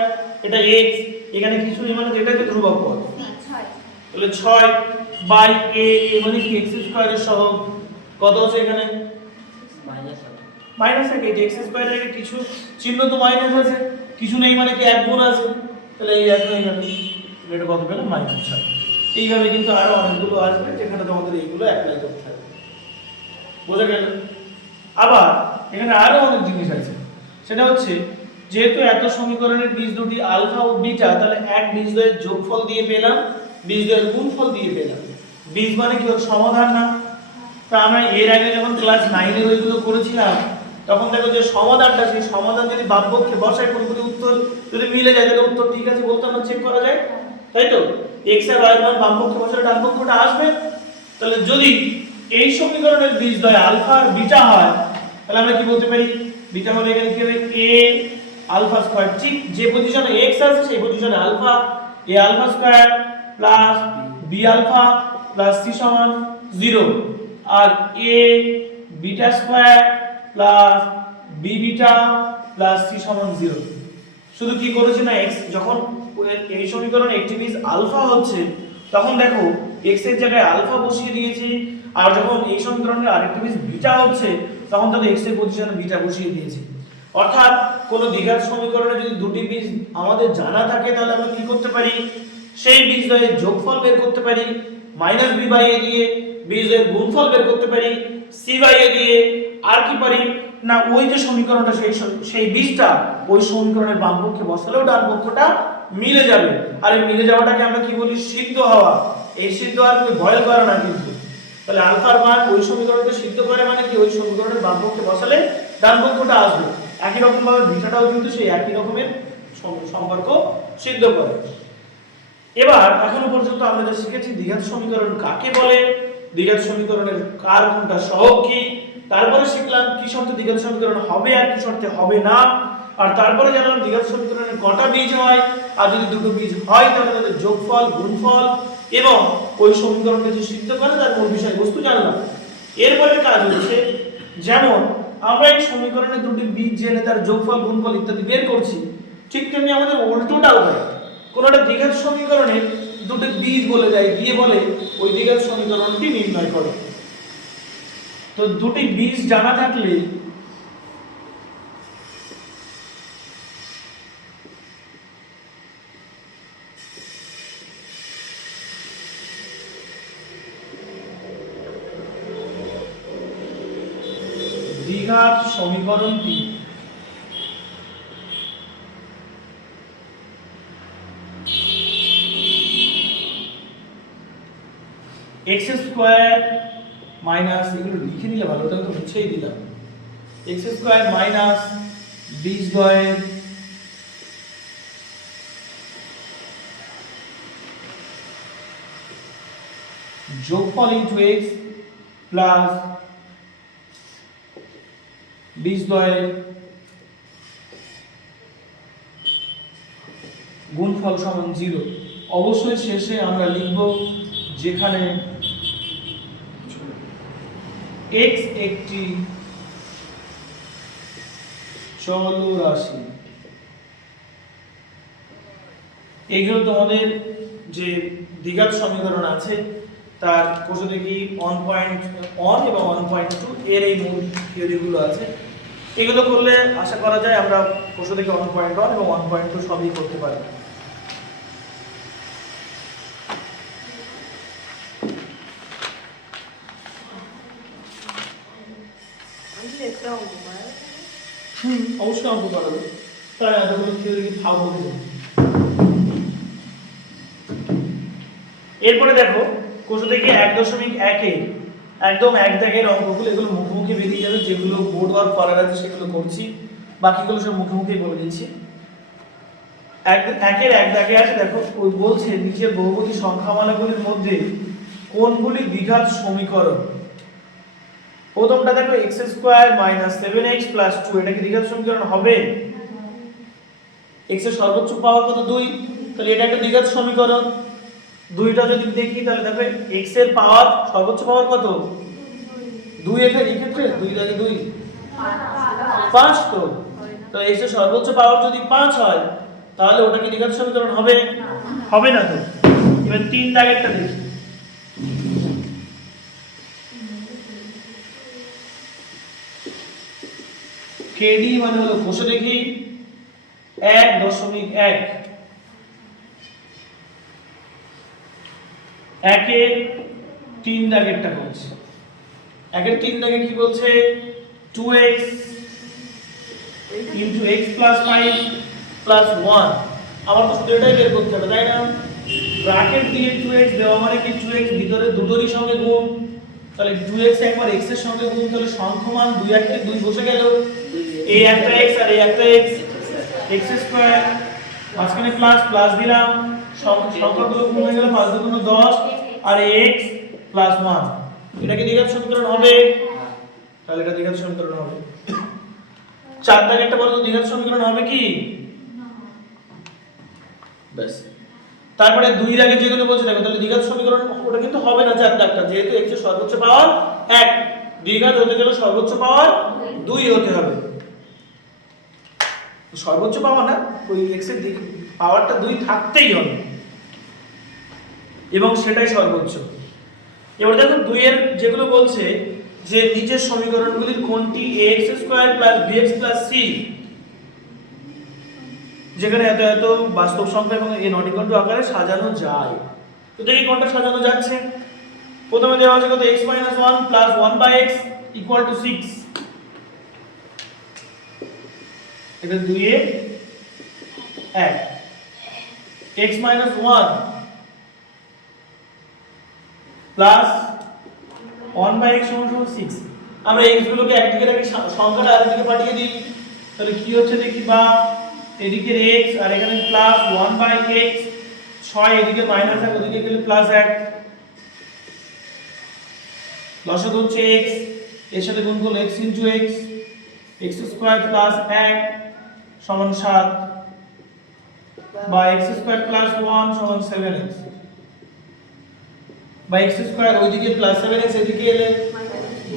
এটা x, এখানে কিছু নেই মানে এটা কি ধ্রুবক পদ, তাহলে 6 বাই a, a মানে কি x স্কয়ারের সহগ কত আছে এখানে মাইনাস 1। এই x স্কয়ারের এর কিছু চিহ্ন তো মাইনাস আছে, কিছু নেই মানে কি এক গুণ আছে, তাহলে এই এক হয়ে গেল, এটা কত পেলাম মাইনাস 6। এইভাবে কিন্তু আরো অনেকগুলো আসবে যেখানে তোমাদের এইগুলো অ্যাপ্লাই করতে হবে। বোঝা গেল? আবার এখানে আরো অনেক জিনিস আছে, সেটা হচ্ছে যেহেতু এত সমীকরণের বীজ দুটি আলফা ও বিটা, তাহলে এক বীজদ্বয়ের যোগফল দিয়ে পেলাম, বীজদ্বয়ের গুণফল দিয়ে পেলাম। বীজ মানে কি ওর সমাধান না? তা আমরা এর আগে যখন ক্লাস 9 এর ওইগুলো করেছিলাম তখন দেখো যে সমাধানটা, সেই সমাধান যদি বামপক্ষে বসায় পুরোপুরি উত্তর যদি মিলে যায় তাহলে উত্তর ঠিক আছে বলতে আমরা চেক করা যায়, তাই তো? x আর y এর মান বামপক্ষে বসালে ডানপক্ষটা আসবে। তাহলে যদি এই সমীকরণের বীজদ্বয় আলফা আর বিটা হয়, তাহলে আমরা কি বলতে পারি? বিটা হলে এখানে কি হবে a আলফা স্কয়ার, ঠিক যে পজিশনে x আছে সেই পজিশনে alpha, a alpha square plus b alpha plus c সমান 0 আর a beta square plus b beta plus c সমান 0। শুধু কি করেছে না x যখন এই সমীকরণে একটি বীজ আলফা হচ্ছে তখন দেখো x এর জায়গায় আলফা বসিয়ে দিয়েছি, আর যখন এই সমীকরণে আরেকটি বীজ বিটা হচ্ছে তখন তাহলে x এর পজিশনে বিটা বসিয়ে দিয়েছি। অর্থাৎ কোন দ্বিঘাত সমীকরণে যদি দুটি বীজ আমাদের জানা থাকে তাহলে আমরা কি করতে পারি? সেই বীজদ্বয়ের যোগফল বের করতে পারি মাইনাস b বাই a দিয়ে, বীজের গুণফল বের করতে পারি c বাই a দিয়ে। আর কি পারি না, ওই যে সমীকরণটা সেই বীজটা ওই সমীকরণের বাম পক্ষে বসালেও ডান পক্ষটা মিলে যাবে। আর এই মিলে যাওয়াটাকে আমরা কি বলি? সিদ্ধ হওয়া। এই সিদ্ধ হওয়ার কোনো ভয় করে না কিন্তু। তাহলে আলফার মান ওই সমীকরণকে সিদ্ধ করে মানে কি ওই সমীকরণের বাম পক্ষে বসালে ডান পক্ষটা আসবে। একই রকম ভাবে বিটাটাও কিন্তু সেই একই রকমের সম্পর্ক সিদ্ধ করে। এবার এখনো পর্যন্ত আমরা যা শিখেছি দ্বিঘাত সমীকরণ কাকে বলে, দ্বিঘাত সমীকরণের কার কোনটা সহগ কি, তারপরে শিখলাম কি শর্তে দ্বিঘাত সমীকরণ হবে আর কি শর্তে হবে না, আর তারপরে জানলাম দ্বিঘাত সমীকরণের কটা বীজ হয়, আর যদি দুটো বীজ হয় তাহলে তাদের যোগফল গুণফল এবং ওই সমীকরণকে যে সিদ্ধ করে তার মূল বিষয়বস্তু জানলাম। এরপরে কাজ হচ্ছে যেমন আমরা এই সমীকরণে দুটি বীজ জেনে তার যোগফল গুণফল ইত্যাদি বের করছি, ঠিক তেমনি আমাদের উল্টোটাও হয়। কোন একটা দ্বিঘাত সমীকরণে দুটি বীজ বলে দেয়, দিয়ে বলে ওই দ্বিঘাত সমীকরণটি নির্ণয় করো। তো দুটি বীজ জানা থাকলে দ্বিঘাত সমীকরণটি x স্কয়ার মাইনাস, এগুলো লিখে নিলে ভালো হতো, তো মুছেই দিলাম, x স্কয়ার মাইনাস বীজদ্বয়ের যোগফল ইনটু x প্লাস বীজদ্বয়ের গুণফল সমান 0। অবশ্যই শেষে আমরা লিখব যেখানে x একটি চলরাশি। এগুলো তোমাদের যে দ্বিঘাত সমীকরণ আছে তার কোষে দেখি 1.1 এবং 1.2 এর এই মূল থিওরিগুলো আছে। এগুলো করলে আশা করা যায় আমরা কোষে দেখি 1.1 এবং 1.2 সবই করতে পারি। অবশ্যই অঙ্ক করাবে, তাই এতগুলো থিওরি কি ভাব হবে। এরপরে দেখো কোষে দেখি 1.1 একদম এক দাগের অঙ্কগুলো, এগুলো মুখোমুখি বেরিয়ে যাবে, যেগুলো বোর্ড ওয়ার্ক করার আছে সেগুলো করছি, বাকিগুলো সব মুখোমুখি বলে দিচ্ছি। একের এক দাগে আছে, দেখো ওই বলছে নিচের বহুপদী সংখ্যামালাগুলির মধ্যে কোনগুলি দ্বিঘাত সমীকরণ। প্রথমটা দেখো x square minus 7x plus 2, এটা কি দ্বিঘাত সমীকরণ হবে? x এর সর্বোচ্চ পাওয়ার কত? 2, তাহলে এটা একটা দ্বিঘাত সমীকরণ। দুইটা যদি দেখি তাহলে দেখো x এর পাওয়ার সর্বোচ্চ পাওয়ার কত? 2, এখানে এই ক্ষেত্রে 2 দাগে 2 5, তো তাহলে x এর সর্বোচ্চ পাওয়ার যদি 5 হয় তাহলে ওটা কি দ্বিঘাত সমীকরণ হবে? হবে না। তো এবার 3 দাগেরটা দেখি, kd মানে হলো কোষে দেখি 1.1 একের 3 দাগেরটা বলছে। একের 3 দাগে কি বলছে? 2x into x plus 5 plus 1। আমার তো শুধু এটাই বের করতে হবে, তাই না? ব্র্যাকেট দিয়ে 2x দেওয়া মানে কি 2x ভিতরে দুটোরই সঙ্গে গুণ, তাহলে 2x একবার x এর সঙ্গে গুণ, তাহলে সংখ্যমান 2 1 2 বসে গেল, এই একটা x আর এই একটা x, x স্কয়ার মাঝখানে প্লাস প্লাস দিলাম, সংখ্যাগুলো গুণ হয়ে গেল 5 2 10 আর x প্লাস 1। এটা কি দ্বিঘাত সমীকরণ হবে? তাহলে এটা দ্বিঘাত সমীকরণ হবে। 4 দাগে একটা বলো দ্বিঘাত সমীকরণ হবে কি? ব্যাস। তারপরে 2 দাগে যেগুলো বলছে দেখো, তাহলে দ্বিঘাত সমীকরণ ওটা কিন্তু হবে না 4 দাগটা, যেহেতু x এর সর্বোচ্চ পাওয়ার 1, দ্বিঘাত হতে গেলে সর্বোচ্চ পাওয়ার 2 হতে হবে। সর্বোচ্চ পাওয়ার না, ওই x এর পাওয়ারটা 2 থাকতেই হবে এবং সেটাই সর্বোচ্চ। এবার দেখো 2 এর যেগুলো বলছে যে নিচের সমীকরণগুলির কোনটি ax square plus bx plus c, যেখানে এত এত বাস্তব সংখ্যা এবং a নট ইকুয়াল টু আকারে সাজানো যায়। তো দেখি কোনটা সাজানো যাচ্ছে। প্রথমে দেওয়া আছে কত? x 1 plus 1/x equal to 6। এটা 2 এ 1, x 1 প্লাস 1/x সমান 6। আমরা x গুলোকে একদিকে রেখে সংখ্যাটা আরেকদিকে পাঠিয়ে দিই, তাহলে কি হচ্ছে দেখি, বা এদিকে x আর এখানে প্লাস 1/x, 6 এদিকে মাইনাস 1 ওদিকে গেলে প্লাস 1, লসাগু হচ্ছে x, এর সাথে গুণ করলে x into x, x square plus 1 সমান 7, বা x স্কয়ার প্লাস 1 সমান 7x, বা x স্কয়ার ওইদিকে প্লাস 7x এদিকে এলে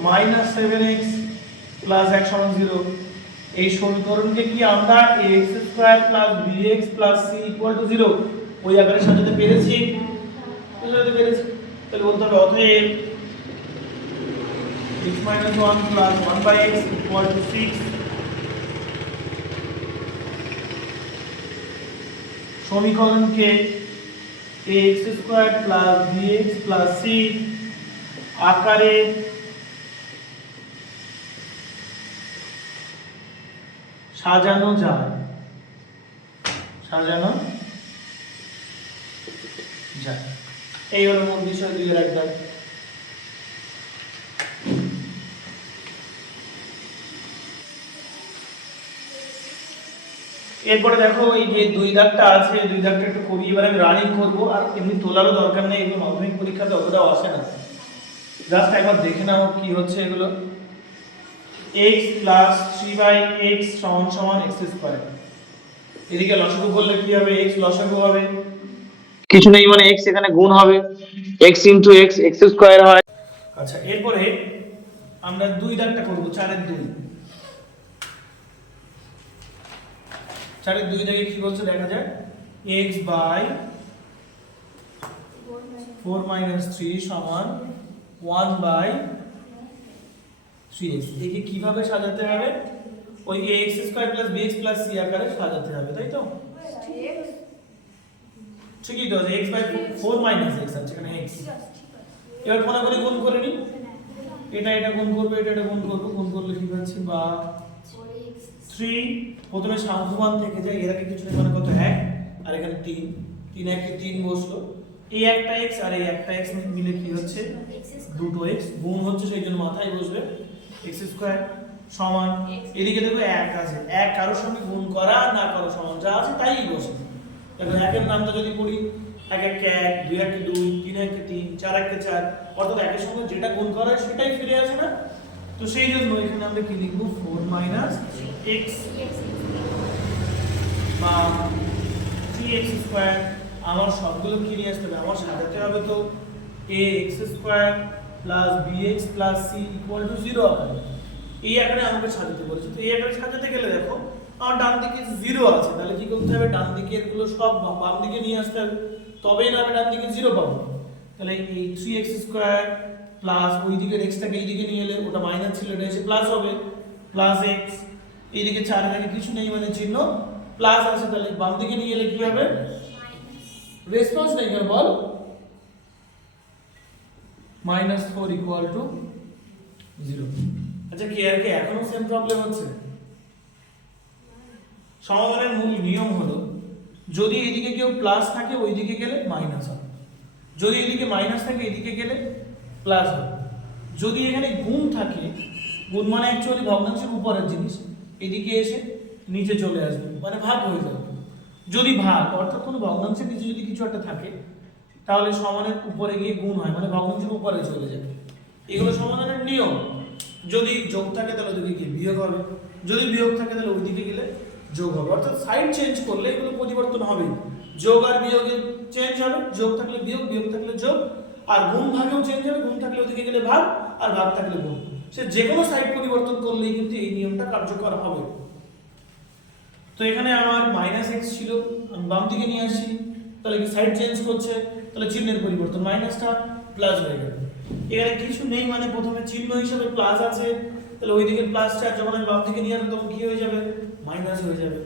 মাইনাস 7x প্লাস 1 সমান 0। এই সমীকরণকে কি আমরা ax square plus bx plus c equal to 0 ওই আকারে সাজাতে পেরেছি? সাজাতে পেরেছি। তাহলে বলতে হবে অতএব x - 1 plus 1/x equal to 6। সমীকরণকে ax square plus bx plus c আকারে সাজানো যায়। এই হলো মূল বিষয় 2 এর এক দাগ। এরপরে দেখো এই যে 2 দাগটা আছে, 2 দাগটা একটু করি, এবার আমি রানিং করব। আর এমনি তোলারও দরকার নেই, এগুলো মাধ্যমিক পরীক্ষাতে অতটাও আসে না, জাস্ট একবার দেখে নাও কি হচ্ছে এগুলো। x প্লাস 3/x সমান সমান x স্কয়ার। এদিকে লসাগু করলে কি হবে? x লসাগু হবে, কিছু নেই মানে x এখানে গুণ হবে, x into x x square হয়। আচ্ছা, এরপরে আমরা 2 দাগটা করব, 4 এর 2। 4 এর 2 দাগে কি বলছে দেখা যায়, x বাই 4 - 3 সমান 1 বাই 3x। একে কিভাবে সাজাতে হবে? ওই ax square plus bx plus c আকারে সাজাতে হবে, তাই তো? ঠিকই তো, x বাই 4 মাইনাস x আছে এখানে x। এবার মনে করে গুণ করে নি, এটা গুণ করব, এটা গুণ করব, গুণ করলে কি পাচ্ছি বা 3। প্রথমে সংখ্যামান থেকে যায়, এর আগে কিছু মানে কত 1 আর এখানে 3, 3 একে 3 বসলো। এই একটা x আর এই একটা x মিলে কি হচ্ছে দুটো x, গুণ হচ্ছে সেই জন্য মাথায় বসবে x স্কয়ার সমান। এদিকে দেখো 1 আছে, 1 কারোর সঙ্গে গুণ করা না কারো সমান, যা আছে তাই বসে। দেখো 1 এর নামটা যদি পড়ি, 1 1 1, 2 1 2, 3 1 3, 4 1 4, অর্থাৎ 1 এর সঙ্গে যেটা গুণ করা হয় সেটাই ফিরে আসে না। তো সেই জন্য এখানে আমরা কি লিখব, 4 মাইনাস x বা 3x স্কয়ার। আমার সবগুলো কি নিয়ে আসতে হবে, আমার সাজাতে হবে তো ax square plus bx plus c equal to 0 আকারে। এই আকারে আমাকে সাজাতে বলেছে। তো এই আকারে সাজাতে গেলে দেখো আমার ডান দিকে 0 আছে, তাহলে কি করতে হবে, ডান দিকের গুলো সব বাম দিকে নিয়ে আসতে হবে, তবেই না আমি ডান দিকে 0 পাবো। তাহলে এই 3x স্কয়ার প্লাস ওই দিকের x টাকে এই দিকে নিয়ে এলে, ওটা মাইনাস ছিল এটা এসে প্লাস হবে, প্লাস x। এইদিকে 4 এর আগে কিছু নেই মানে চিহ্ন প্লাস আছে, তাহলে বাম দিকে নিয়ে এলে কি হবে, রেসপন্স নেই কেন বল, -4 ইকুয়াল টু 0। আচ্ছা, কি আর কি এখনো সেম প্রবলেম হচ্ছে? সমাধানের মূল নিয়ম হলো, যদি এদিকে কেউ প্লাস থাকে ওই দিকে গেলে মাইনাস হবে, যদি এদিকে মাইনাস থাকে এদিকে গেলে প্লাস হবে। যদি এখানে গুণ থাকে, গুণ মানে অ্যাকচুয়ালি ভগ্নাংশের উপরের জিনিস, এদিকে এসে নিচে চলে আসবে, মানে ভাগ হয়ে যাবে। যদি ভাগ অর্থাৎ কোনো ভগ্নাংশের নিচে যদি কিছু একটা থাকে, তাহলে সমানের উপরে গিয়ে গুণ হয়, মানে ভগ্নাংশের উপরে চলে যাবে। এগুলো সমাধানের নিয়ম। যদি যোগ থাকে তাহলে ওদিকে গিয়ে বিয়োগ হবে, যদি বিয়োগ থাকে তাহলে ওইদিকে গেলে যোগ হবে। অর্থাৎ সাইড চেঞ্জ করলে এগুলো পরিবর্তন হবে, যোগ আর বিয়োগে চেঞ্জ হবে, যোগ থাকলে বিয়োগ, বিয়োগ থাকলে যোগ। আর গুণ ভাগেও চেঞ্জ হবে, গুণ থাকলে ওদিকে গেলে ভাগ, আর ভাগ থাকলে গুণ। সে যে কোনো সাইড পরিবর্তন করলেই কিন্তু এই নিয়মটা কার্যকর হবে। তো এখানে আমার -x ছিল, আমি বাম দিকে নিয়ে আসি, তাহলে কি সাইড চেঞ্জ করছে, তাহলে চিহ্নের পরিবর্তন, মাইনাসটা প্লাস হয়ে গেল। এখানে কিছু নেই মানে প্রথমে চিহ্ন হিসেবে প্লাস আছে, তাহলে ওই দিকের প্লাসটা যখন আমি বাম দিকে নিয়ে আসবো তখন কি হয়ে যাবে, মাইনাস হয়ে যাবে।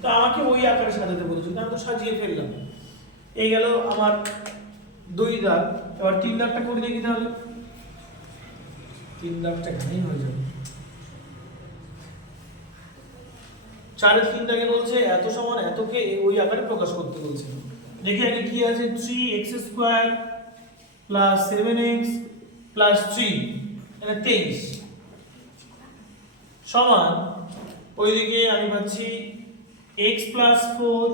তো আমাকে ওই আকারে সাজাতে বলেছে, আমি তো সাজিয়ে ফেললাম। এই গেল আমার 2 দাগ। এবার 3 দাগটা করে দেখি, তাহলে 3 দাগটা এখানেই হয়ে যাবে। 4 এর 3 দাগে বলছে এত সমান এতকে ওই আকারে প্রকাশ করতে বলছে। দেখি আগে কি আছে, 3x square plus 7x plus 3 মানে 23 সমান, ওইদিকে আমি পাচ্ছি x plus 4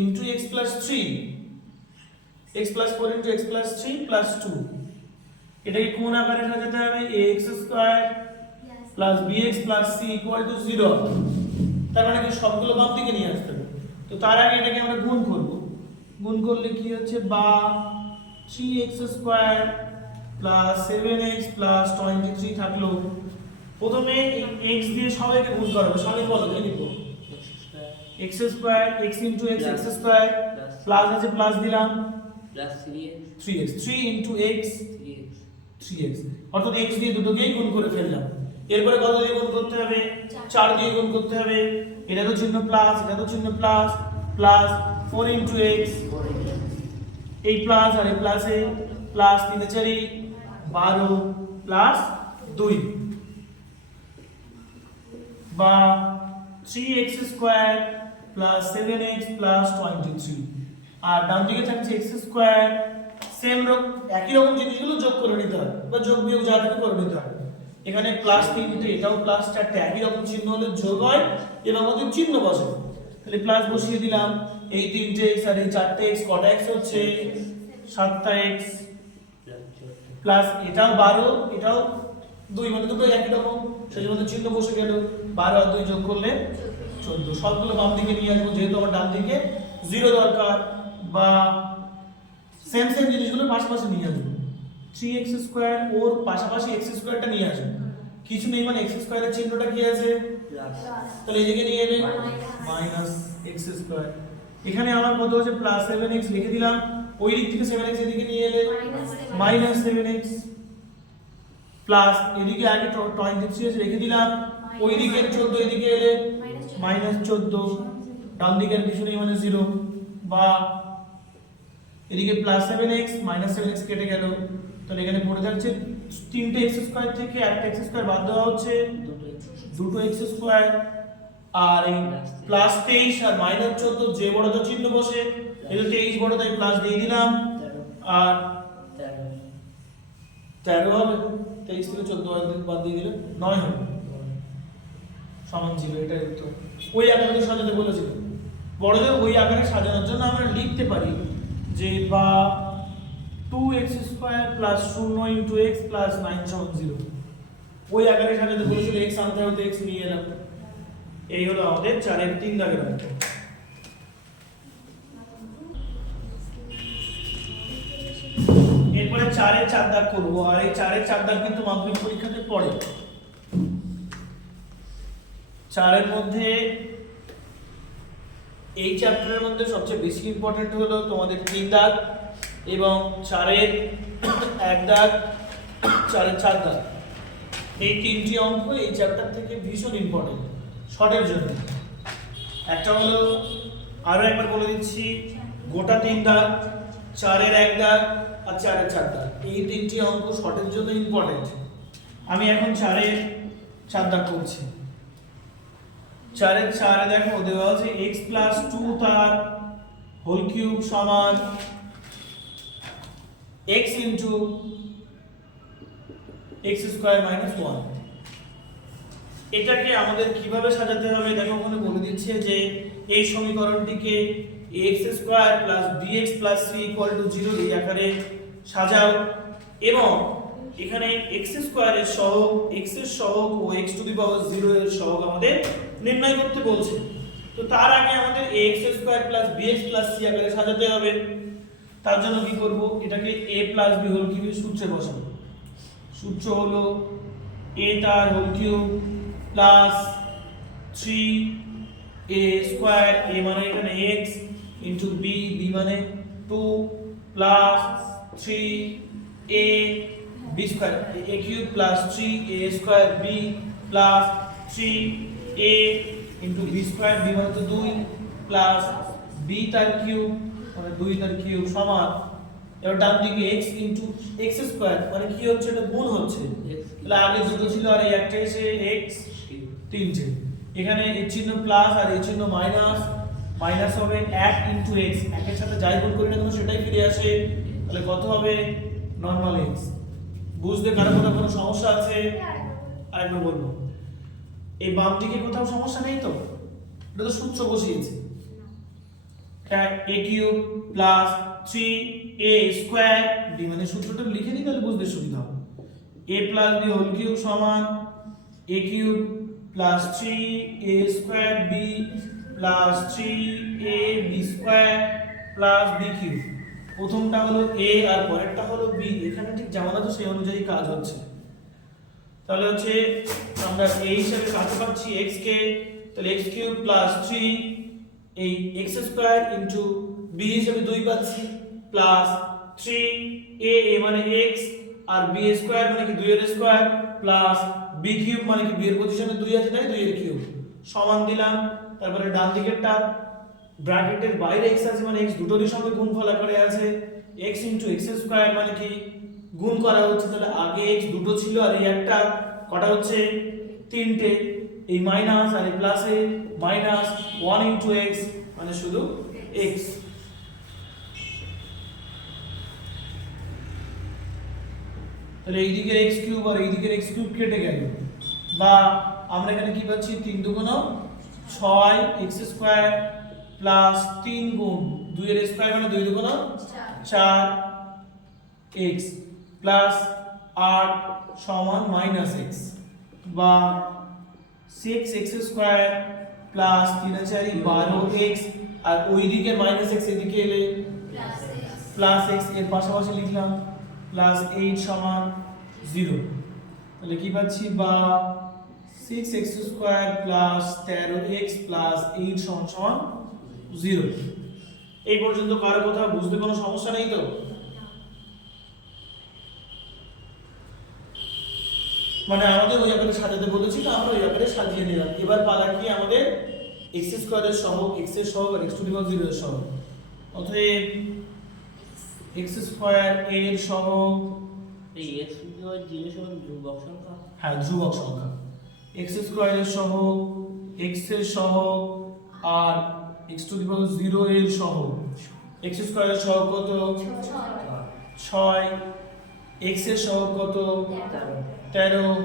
into x plus 3, x plus 4 into x plus 3 plus 2। এটাকে কোন আকারে সাজাতে হবে, ax square plus bx plus c equal to 0। তার মানে কি সবগুলো বাম দিকে নিয়ে আসতে হবে। তো তার আগে এটাকে আমরা গুণ করব, গুণ করলে কি হচ্ছে বা 3x square plus 7x plus 23 থাকলো। প্রথমে এই x দিয়ে সবাইকে গুণ করবে, সবাই বলো কি লিখবো? x square x into x x square plus আছে প্লাস দিলাম plus 3x 3 into x 3x 3x, অর্থাৎ x দিয়ে দুটোকেই গুণ করে ফেললাম। এরপরে কত দিয়ে গুণ করতে হবে? 4 দিয়ে গুণ করতে হবে। এটা তো চিহ্ন প্লাস, এটা তো চিহ্ন প্লাস, প্লাস 4 ইনটু x, এই প্লাস আর এই প্লাসে প্লাস 3 4 12 প্লাস 2 বা 3x square plus 7x plus 23, আর ডান দিকে থাকছে x স্কয়ার। সেম একই রকম জিনিসগুলো যোগ করে নিতে হয় বা যোগ বিয়োগ যা থাকে করে নিতে হয়। এখানে প্লাস 3টে, এটাও প্লাস 4টে, একই রকম চিহ্ন হলে যোগ হয় এবং ওদের চিহ্ন বসে। তাহলে প্লাস বসিয়ে দিলাম, এই 3টে x আর এই 4টে x, কটা x হচ্ছে? 7টা x প্লাস এটাও 12, এটাও 2, মানে দুটো একই রকম, সেই মধ্যে চিহ্ন বসে গেল। 12 আর 2 যোগ করলে 14। সবগুলো বাম দিকে নিয়ে আসবো যেহেতু আমার ডান দিকে 0 দরকার, বা সেম সেম জিনিসগুলো পাশাপাশি নিয়ে আসবো। 3x স্কয়ার ওর পাশাপাশি x স্কয়ারটা নিয়ে আসবো, কিছু নেই মানে x স্কয়ারের চিহ্নটা কি আছে? প্লাস। তাহলে এদিকে নিয়ে এলে মাইনাস x স্কয়ার। এখানে আমার কত হচ্ছে? প্লাস 7x লিখে দিলাম, ওই দিক থেকে 7x এদিকে নিয়ে এলে মাইনাস 7x, প্লাস এদিকে আগে 23 আছে রেখে দিলাম, ওই দিকে 14 এদিকে এলে মাইনাস 14, ডান দিকের কিছু নেই মানে 0, বা এদিকে প্লাস 7x মাইনাস 7x কেটে গেল। তাহলে এখানে পড়ে যাচ্ছে 3টে x স্কয়ার থেকে একটা x স্কয়ার বাদ দেওয়া হচ্ছে, দুটো x স্কয়ার, আর এই প্লাস 23 আর মাইনাস 14 যে বড়টা চিহ্ন বসে, এই 23 বড় তাই প্লাস দিয়ে দিলাম, আর 13 হবে। 23 থেকে 14 বাদ দিয়ে দিলে 9 হবে, সমান 0। এটাই উত্তর। ওই আকারে সাজাতে বলেছিল, বড়দের ওই আকারে সাজানোর জন্য আমরা লিখতে পারি যে বা 2x square plus 0 into x plus 9 সমান 0। ওই আকারে সাজাতে বলেছিল, x আনতে হতো x নিয়ে এলাম। এই হলো আমাদের 4 এর 3 দাগের অঙ্ক। এরপরে 4 এর 4 দাগ করব, আর এই 4 এর 4 দাগ কিন্তু মাধ্যমিক পরীক্ষাতে পড়ে। 4 এর মধ্যে এই চ্যাপ্টারের মধ্যে সবচেয়ে বেশি ইম্পর্টেন্ট হলো তোমাদের 3 দাগ এবং 4 এর 1 দাগ, 4 এর 4 দাগ। এই তিনটি অঙ্ক এই চ্যাপ্টার থেকে ভীষণ ইম্পর্টেন্ট শর্টের জন্য। একটা হলো, আরো একবার বলে দিচ্ছি, গোটা 3 দাগ, 4 এর 1 দাগ আর 4 এর 4 দাগ, এই তিনটি অঙ্ক শর্টের জন্য ইম্পর্টেন্ট। আমি এখন 4 এর 4 দাগ করছি। 4 এর 4 এ দেখো দেওয়া আছে x প্লাস 2 তার হোল কিউব সমান x into x square minus 1। এটাকে আমাদের কিভাবে সাজাতে হবে দেখো, ওখানে বলে দিচ্ছে যে এই সমীকরণটিকে x square plus bx plus c equal to 0 এই আকারে সাজাও, এবং এখানে x স্কয়ারের সহগ, x এর সহগ ও x টু দি পাওয়ার 0 এর সহগ আমাদের নির্ণয় করতে বলছে। তো তার আগে আমাদের ax square plus bx plus c আকারে সাজাতে হবে। তার জন্য কি করব, এটাকে a প্লাস b হোল কিউবের সূত্রে বসাবো। সূত্র হলো a তার whole cube plus 3a square, a মানে এখানে x ইনটু b, b মানে 2 plus 3a b square, a cube plus 3a square b plus 3a into b square, b মানে তো 2 প্লাস b তার কিউব মানে 2 তার কিউব সমান, এবার ডান দিকে x ইনটু x স্কয়ার মানে কি হচ্ছে, এটা গুণ হচ্ছে। তাহলে আগে দুটো ছিল আর এই একটা এসে x তিনটে, এখানে এর চিহ্ন প্লাস আর এই চিহ্ন মাইনাস, মাইনাস হবে 1 ইনটু x, একের সাথে যাই গুণ করি না কেন সেটাই ফিরে আসে। তাহলে কত হবে? Normal x। বুঝতে কারো কোনো সমস্যা আছে? আরেকবার বলবো, এই বাম দিকে কোথাও সমস্যা নেই তো? এটা তো সূত্র বসিয়েছি, a cube plus 3a square b মানে সূত্রটা লিখে দিই তাহলে বুঝতে সুবিধা হবে। a plus b whole cube সমান a cube plus 3a square b plus 3ab square plus b cube. প্রথমটা হলো a আর পরেরটা হলো b, এখানে ঠিক যেমন আছে সেই অনুযায়ী কাজ হচ্ছে। তাহলে হচ্ছে আমরা a হিসেবে কাজ পাচ্ছি x কে, তাহলে x কিউব প্লাস 3 এই x স্কয়ার ইনটু b হিসেবে 2 পাচ্ছি প্লাস 3 a মানে x আর b স্কয়ার মানে কি 2 এর স্কয়ার প্লাস b কিউব মানে কি b এর পজিশনে 2 আছে তাই 2 এর কিউব সমান দিলাম। তারপরে ডান দিকেরটা ব্র্যাকেটের বাইরে x আছে মানে x দুটোরই সঙ্গে গুণফল আকারে আছে, x x স্কয়ার মানে কি গুণ করা হচ্ছে, তাহলে আগে x দুটো ছিল আর এই একটা কটা হচ্ছে তিনটে, এই মাইনাস আর এই প্লাসে মাইনাস 1 x মানে শুধু x। তাহলে এই দিকের x কিউব আর এই দিকের x কিউব কেটে গেল, বা আমরা এখানে কি পাচ্ছি 3 দুগুণ 6 x স্কয়ার প্লাস 3 গুণ 2 এর স্কয়ার মানে 2 দুগুণ 4 x প্লাস 8 সমান মাইনাস x, বা 6 x স্কয়ার প্লাস 3 আর 4 12 x আর ওই দিকে মাইনাস x এদিকে এলে প্লাস x এর পাশাপাশি লিখলাম প্লাস 8 সমান 0। তাহলে কি পাচ্ছি, বা 6x square plus 13x plus 8 সমান 0। এই পর্যন্ত কারো কথা বুঝতে কোনো সমস্যা নেই তো? মানে আমাদের ওই আকারে সাজাতে বলেছি তো আমরা ওই আকারে সাজিয়ে নিলাম। এবার পালা কি আমাদের x স্কয়ারের সহগ, x এর সহগ আর x টু দি পাওয়ার 0 এর সহগ। অতএব x স্কয়ার এর সহগ এই x টু দি পাওয়ার 0 সমান ধ্রুবক সংখ্যা। হ্যাঁ ধ্রুবক সংখ্যা। x স্কয়ার এর সহগ, x এর সহগ আর x টু দি পাওয়ার 0 এর সহগ। x স্কয়ার এর সহগ কত? 6, x এর সহগ কত? 13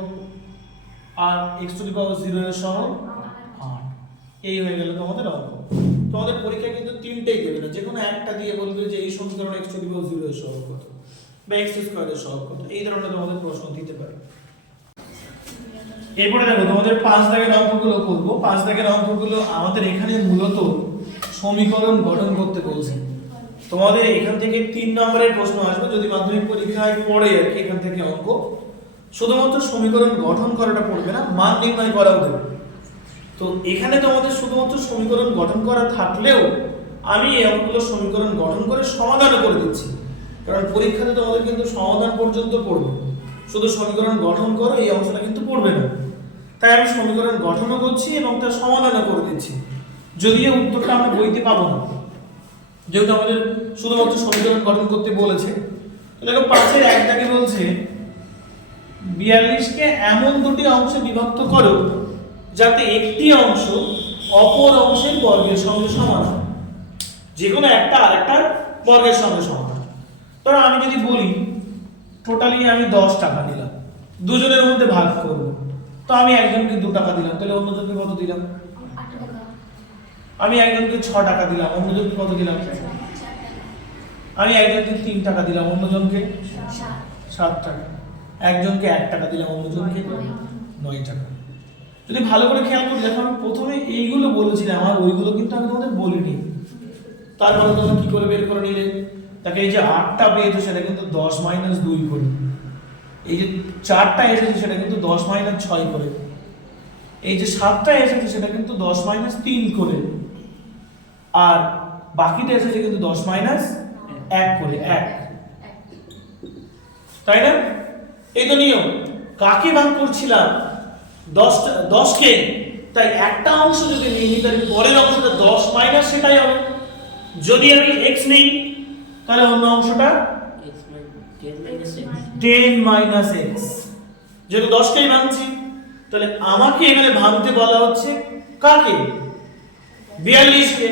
আর x টু দি পাওয়ার 0 এর সহগ 8। এই হয়ে গেল তোমাদের অঙ্ক। তোমাদের পরীক্ষায় কিন্তু তিনটেই দেবে না, যে কোনো একটা দিয়ে বলবে যে এই সমীকরণ x টু দি পাওয়ার 0 এর সহগ কত বা x স্কয়ার এর সহগ কত, এই ধরনের তোমাদের প্রশ্ন দিতে পারে। এরপরে দেখো তোমাদের 5 দাগের অঙ্কগুলো করব। 5 দাগের অঙ্কগুলো আমাদের এখানে মূলত সমীকরণ গঠন করতে বলছে। তোমাদের এখান থেকে 3 নম্বরের প্রশ্ন আসবে যদি মাধ্যমিক পরীক্ষায় পড়ে আর কি, এখান থেকে অঙ্ক শুধুমাত্র সমীকরণ গঠন করাটা পড়বে না, মান নির্ণয় করাও দেবে। তো এখানে তোমাদের শুধুমাত্র সমীকরণ গঠন করা থাকলেও আমি এই অঙ্কগুলো সমীকরণ গঠন করে সমাধান করে দিচ্ছি, কারণ পরীক্ষাতে তোমাদের কিন্তু সমাধান পর্যন্ত পড়বে, শুধু সমীকরণ গঠন করো এই অংশটা কিন্তু পড়বে না। তাই আমি সমীকরণ গঠনও করছি এবং তার সমাধানও করে দিচ্ছি, যদিও উত্তরটা আমরা বইতে পাবো না, যেহেতু আমাদের শুধুমাত্র সমীকরণ গঠন করতে বলেছে। দেখো 5-এর 1 দাগে বলছে 42 কে এমন দুটি অংশে বিভক্ত করো যাতে একটি অংশ অপর অংশের বর্গের সঙ্গে সমান হয়, যে কোনো একটা আরেকটার বর্গের সঙ্গে সমান হয়। ধরো আমি যদি বলি টোটালি আমি 10 টাকা দিলাম, দুজনের মধ্যে ভাগ করব, তো আমি একজনকে 2 টাকা দিলাম, তাহলে অন্যজনকে কত দিলাম? 8 টাকা। আমি একজনকে 6 টাকা দিলাম, অন্যজনকে কত দিলাম? আমি একজনকে 3 টাকা দিলাম, অন্যজনকে 7 টাকা। একজনকে 1 টাকা দিলাম, অন্যজনকে 9 টাকা। যদি ভালো করে খেয়াল করি দেখো আমি প্রথমে এইগুলো বলেছিলাম আর ওইগুলো কিন্তু আমি তোমাদের বলিনি। তারপরে তোমরা কি করে বের করে নিলে? তাকে এই যে 8টা পেয়েছো সেটা কিন্তু 10 - 2 করে, এই যে 4টা এসেছে সেটা কিন্তু 10 - 6 করে, এই যে 7টা এসেছে সেটা কিন্তু 10 - 3 করে, আর বাকিটা এসেছে কিন্তু 10 - 1 করে, 1। তাই না? এই তো নিয়ম। কাকে ভাগ করছিলাম? 10 কে, তাই একটা অংশ যদি নিই তাহলে পরের অংশটা 10 মাইনাস সেটাই হবে। যদি আমি x নেই তাহলে অন্য অংশটা x 10 - x। 10 - x। যেহেতু 10 কেই ভাঙছি তাহলে আমাকে এখানে ভাঙতে বলা হচ্ছে কাকে? 42 কে।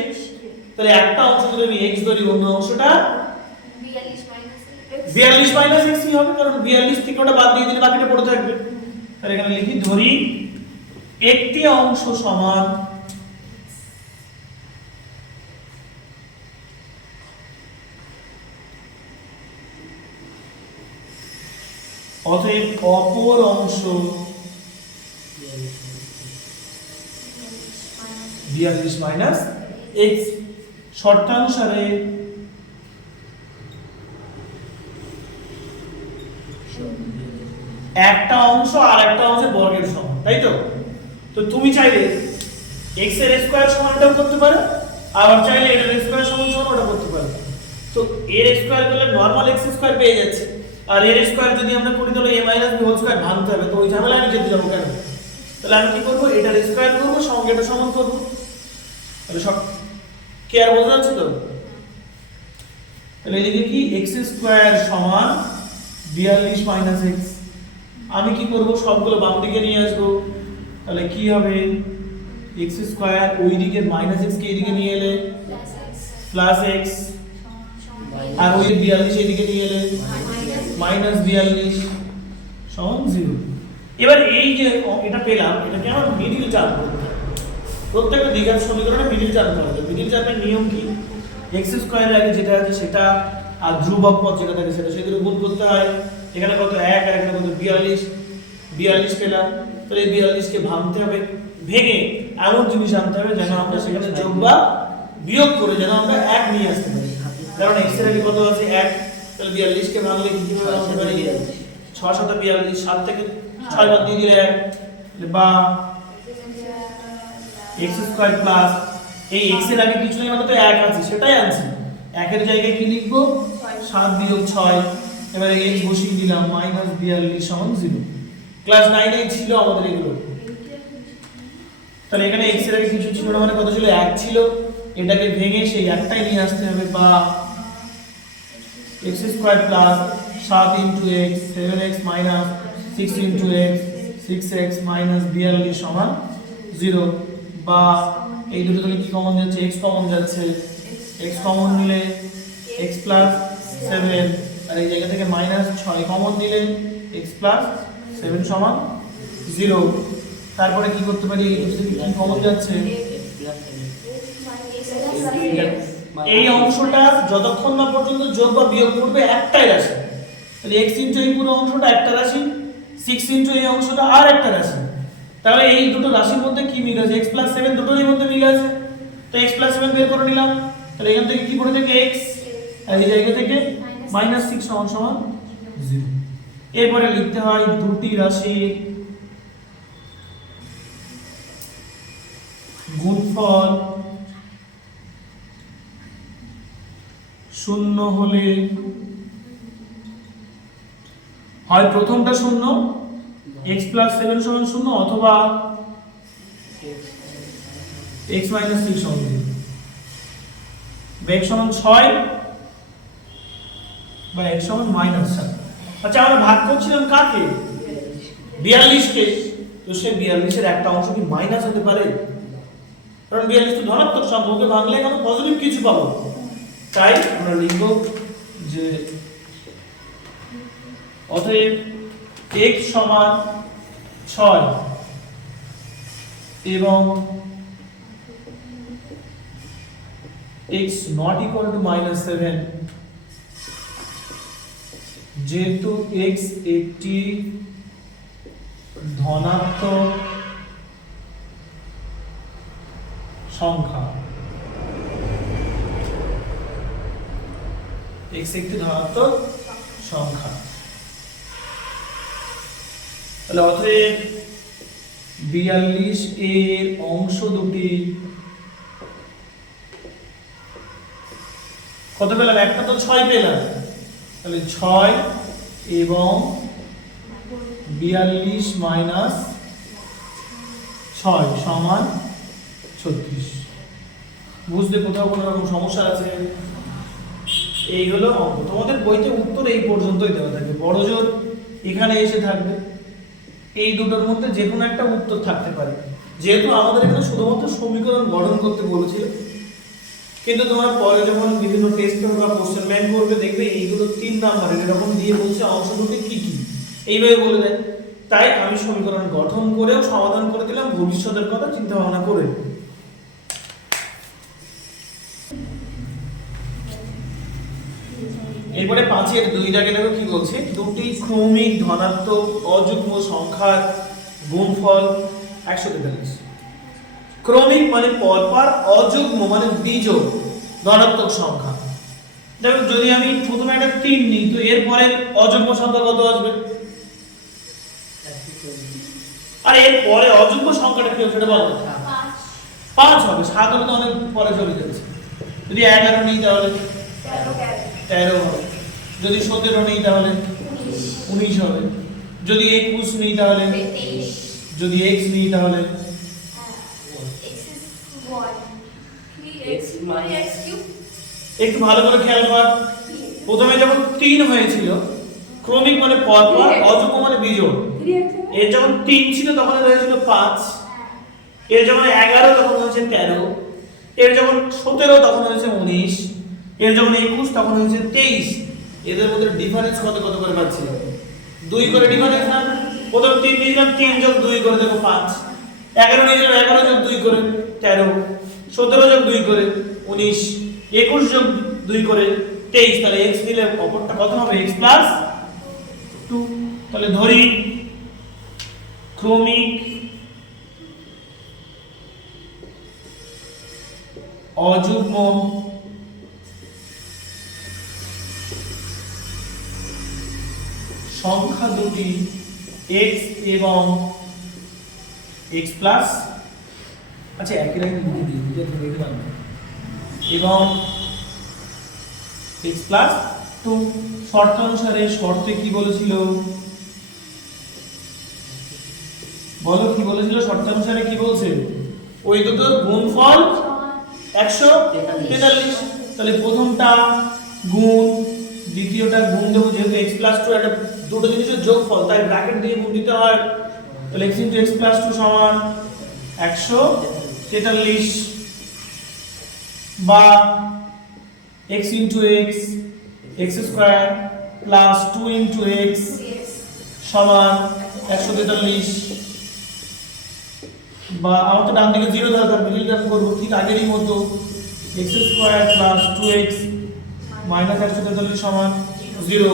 তাহলে একটা অংশ যদি আমি x ধরি অন্য অংশটা 42 - x ই হবে, কারণ 42 থেকে ওটা বাদ দিয়ে দিলে বাকিটা পড়ে থাকবে। তাহলে এখানে লিখি ধরি একটি অংশ সমান অতএব অপর অংশ 42 - x। শর্তানুসারে একটা অংশ আর একটা অংশের বর্গের সমান, তাই তো? তো তুমি চাইলে x এর স্কয়ার সমান এটাও করতে পারো, আবার চাইলে এটার স্কয়ার সমান ওটা করতে পারো। তো এর স্কয়ার করলে নরমাল x স্কয়ার পেয়ে যাচ্ছে, আর এর স্কয়ার যদি আমরা করি তাহলে a - b হোল স্কয়ার ভাঙতে হবে, তো ওই ঝামেলা আমি যেতে যাবো কেন? তাহলে আমি কি করব, এটার স্কয়ার করব, সঙ্গে এটা সমান করব। তাহলে সব কি আর বোঝা যাচ্ছে তো? তাহলে এদিকে কি x স্কয়ার সমান 42 মাইনাস x, আমি কি করব, সবগুলো বাম দিকে নিয়ে আসবো। তাহলে কি হবে, x স্কয়ার ওই দিকে মাইনাস x কে এদিকে নিয়ে এলে প্লাস x, আর ওই 42 এদিকে নিয়ে এলে মাইনাস 42 সমান 0। এবার এই যে এটা পেলাম, এটাকে আমার মিডল টার্ম করতে হবে। প্রত্যেকটা দ্বিঘাত সমীকরণে মিডল টার্ম করা যায়। মিডল টার্মের নিয়ম কি, x স্কয়ারের আগে যেটা আছে সেটা আর ধ্রুবক পদ যেটা থাকে সেটা সেগুলো গুণ করতে হয়। এখানে কত 1 আর এখানে কত 42 পেলাম। তাহলে এই 42 কে ভাঙতে হবে, ভেঙে এমন জিনিস আনতে হবে যেন আমরা সেখানে যোগ বা বিয়োগ করে যেন আমরা 1 নিয়ে আসতে পারি। কারণ x এর আগে কত আছে 1, তাহলে 42 কে ভাঙলে কি হবে, 6 7 42, 7 থেকে 6 বাদ দিয়ে দিলে 1, বা x স্কয়ার প্লাস এই x এর আগে কিছু নেই, মানে তো 1 আছে সেটাই আনছি, 1 এর জায়গায় কি লিখব 7 বিয়োগ 6, এবারে x বসিয়ে দিলাম মাইনাস 42 সমান 0। ক্লাস 9 এ ছিল আমাদের এগুলো। তাহলে এখানে x এর আগে কিছু ছিল না, মানে কত ছিল 1 ছিল, এটাকে ভেঙে সেই একটাই নিয়ে আসতে হবে, বা x square plus 7 x 7x minus 6 x 6x minus 42 সমান 0, বা এই দুটো থেকে কি কমন যাচ্ছে, x কমন যাচ্ছে, x কমন নিলে x প্লাস 7, আর এই জায়গা থেকে মাইনাস 6 কমন নিলে x প্লাস 7 সমান 0। তারপরে কি করতে পারি, এই দুটো থেকে কি কমন যাচ্ছে, এই অংশটা যতক্ষণ না পর্যন্ত যোগ বা বিয়োগ করবে একটাই রাশি, তাহলে x ইনটু এই পুরো অংশটা একটা রাশি, 6 ইনটু এই অংশটা আর একটা রাশি। তাহলে এই দুটো রাশির মধ্যে কি মিল আছে, x প্লাস 7 দুটোরই মধ্যে মিল আছে, তো x প্লাস 7 বের করে নিলাম। তাহলে এখান থেকে কি পড়ে থাকে x, আর এই জায়গা থেকে মাইনাস 6 সমান 0। এরপরে লিখতে হয় দুটি রাশির গুণফল শূন্য হলে হয় প্রথমটা শূন্য x প্লাস 7 সমান 0, অথবা x মাইনাস 6 সমান 0, বা x সমান 6 বা x সমান মাইনাস 7। আচ্ছা আমরা ভাগ করছিলাম কাকে, 42 কে, তো সেই 42 এর একটা অংশ কি মাইনাস হতে পারে? কারণ 42 তো ধনাত্মক সংখ্যা, ওকে ভাঙলে কেন পজিটিভ কিছু পাবো। তাই আমরা লিখব যে অতএব x সমান 6 এবং x not equal to -7, যেহেতু x একটি ধনাত্মক সংখ্যা, x একটি ধনাত্মক সংখ্যা, তাহলে অতএব 42 এর অংশ দুটি কত পেলাম, একটা তো 6 পেলাম, তাহলে 6 এবং 42 মাইনাস 6 সমান 36। বুঝতে কোথাও কোনো রকম সমস্যা আছে? এই হলো অঙ্ক। তোমাদের বইতে উত্তর এই পর্যন্তই দেওয়া থাকবে, বড়জোর এখানে এসে থাকবে, এই দুটোর মধ্যে যে কোনো একটা উত্তর থাকতে পারে। যেহেতু আমাদের এখানে শুধুমাত্র সমীকরণ গঠন করতে বলেছিল, কিন্তু তোমার পরে যখন বিভিন্ন টেস্ট পেপার বা কোশ্চেন ব্যাংক করবে দেখবে এইগুলো 3 নাম্বারের এরকম দিয়ে বলছে অংশ দুটি কি কি, এইভাবে বলে দেয়। তাই আমি সমীকরণ গঠন করেও সমাধান করে দিলাম, ভবিষ্যতের কথা চিন্তা ভাবনা করে। এরপরে 5 এর 2 দাগে দেখো কি বলছে, দুটি ক্রমিক ধনাত্মক অযুগ্ম সংখ্যার গুণফল 143। ক্রমিক মানে পরপর, অযুগ্ম মানে বিজোড় ধনাত্মক সংখ্যা। দেখো যদি আমি প্রথমে একটা 3 নিই, তো এরপরে অযুগ্ম সংখ্যা কত আসবে, আর এর পরে অযুগ্ম সংখ্যাটা কি হবে সেটা বলো। 5 হবে, 7 হবে তো অনেক পরে চলে যাচ্ছে। যদি 11 নিই তাহলে 13 হবে, যদি 17 নিই তাহলে 19 হবে, যদি 21 নিই তাহলে, যদি x নিই তাহলে একটু ভালো করে খেয়াল কর। প্রথমে যখন 3 হয়েছিল, ক্রমিক মানে পর পর, অযুগ্ম মানে বিজোড়, এর যখন 3 ছিল তখন হয়েছিল 5, এর যখন 11 তখন হয়েছে 13, এর যখন 17 তখন হয়েছে 19, এর যখন 21 তখন হয়েছে 23। এদের মধ্যে ডিফারেন্স কত কত করে পাচ্ছি? 2 করে ডিফারেন্স না? প্রথম 3 নিয়েছিলাম, 3 যোগ 2 করে দেখো 5, 11 নিয়েছিলাম, 11 যোগ 2 করে 13, 17 যোগ 2 করে 19, 21 যোগ 2 করে 23। তাহলে x দিলে অপরটা কত হবে? x plus 2। তাহলে ধরি ক্রমিক অযুগ্ম সংখ্যা দুটি x এবং x প্লাস, আচ্ছা একই লাইনে লিখে দিই, বুঝতে পেরেছিলাম, এবং x প্লাস 2। শর্ত অনুসারে, শর্তে কি বলেছিল বলো, কি বলেছিল শর্ত অনুসারে? কি বলছে? ওই দুটোর গুণফল 143। তাহলে প্রথমটা গুণ, দ্বিতীয়টা গুণ দেবো, যেহেতু x প্লাস 2 একটা দুটো জিনিসের যোগফল, তাই ব্র্যাকেট দিয়ে গুণ দিতে হয়। তাহলে x * x প্লাস 2 সমান 143, বা x * x x square plus 2 * x সমান 143, বা আমার তো ডান দিকে 0 দরকার, মিডল টার্ম করব ঠিক আগেরই মতো, x square plus 2x minus 143 সমান 0।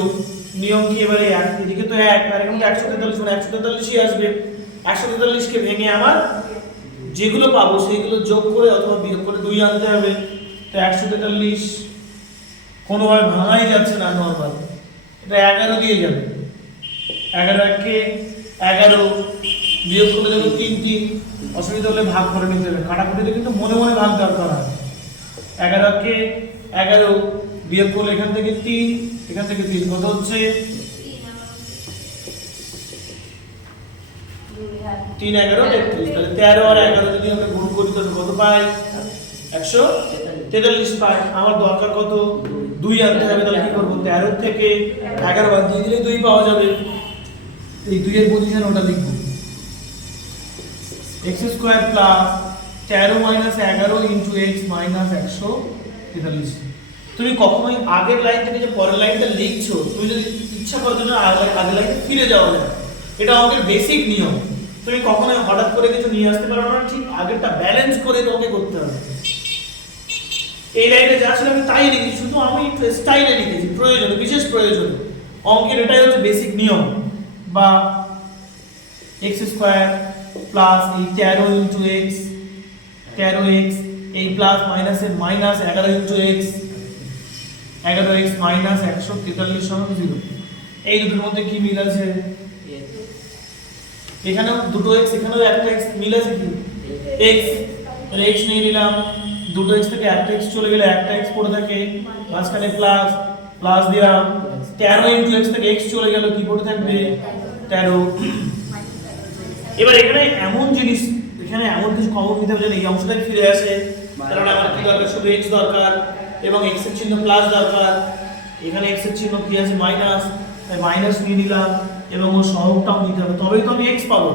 নিয়ম কি এবারে? এদিকে তো 1 আর এখানে 143 মানে 143ই আসবে। 143 কে ভেঙে আমার যেগুলো পাবো সেগুলো যোগ করে অথবা বিয়োগ করে 2 আনতে হবে। তো 143 কোনোভাবে ভাঙাই যাচ্ছে না নরমাল, এটা 11 দিয়ে যাবে। 11 কে 11 বিয়োগ করলে দেখো 3 3, অসুবিধা হলে ভাগ করে নিতে হবে। কাটাকুটিতে কিন্তু মনে মনে ভাগ দরকার হয়। 11 কে 11 বিয়োগ করলে এখান থেকে 3, এখান থেকে 3, কত হচ্ছে? 3 11 33। তাহলে 13 আর 11 যদি আমরা গুণ করি তাহলে কত পাই? 143 পাই। আমার দরকার কত? 2 আনতে হবে। তাহলে কি করব? 13 থেকে 11 বাদ দিয়ে দিলে 2 পাওয়া যাবে। এই 2 এর পজিশন ওটা লিখব, x square plus 13 minus 11 into x minus 143। তুমি কখনোই আগের লাইন থেকে যে পরের লাইনটা লিখছো, তুমি যদি ইচ্ছা করো না আগের লাইনে ফিরে যাওয়া যায়, এটা আমাদের বেসিক নিয়ম। তুমি কখনোই হঠাৎ করে কিছু নিয়ে আসতে পারো না, ঠিক আগেরটা ব্যালেন্স করে তোমাকে করতে হবে। এই লাইনে যা ছিল আমি তাই লিখেছি, শুধু আমি একটু স্টাইলে লিখেছি, প্রয়োজনে, বিশেষ প্রয়োজনে। অঙ্কের এটাই হচ্ছে বেসিক নিয়ম। বা x স্কয়ার প্লাস এই 13 ইনটু x, 13x, এই প্লাস মাইনাসের minus 11 into x, 11x minus 143 সমান 0। এই দুটোর মধ্যে কি মিল আছে? এখানেও দুটো x, এখানেও একটা x, মিল আছে কি? x, তাহলে x নিয়ে নিলাম, দুটো x থেকে একটা x চলে গেলে একটা x পড়ে থাকে, মাঝখানে প্লাস, প্লাস দিলাম, 13 ইনটু x থেকে x চলে গেল, কি পড়ে থাকবে? 13। এবার এখানে এমন জিনিস, এখানে এমন কিছু কমন নিতে হবে যেন এই অংশটাই ফিরে আসে। কারণ আমার কি দরকার? শুধু x দরকার এবং x এর চিহ্ন প্লাস দরকার। এখানে x এর চিহ্ন কি আছে? মাইনাস, তাই মাইনাস নিয়ে নিলাম এবং ওর সহগটাও নিতে হবে, তবেই তো আমি x পাবো।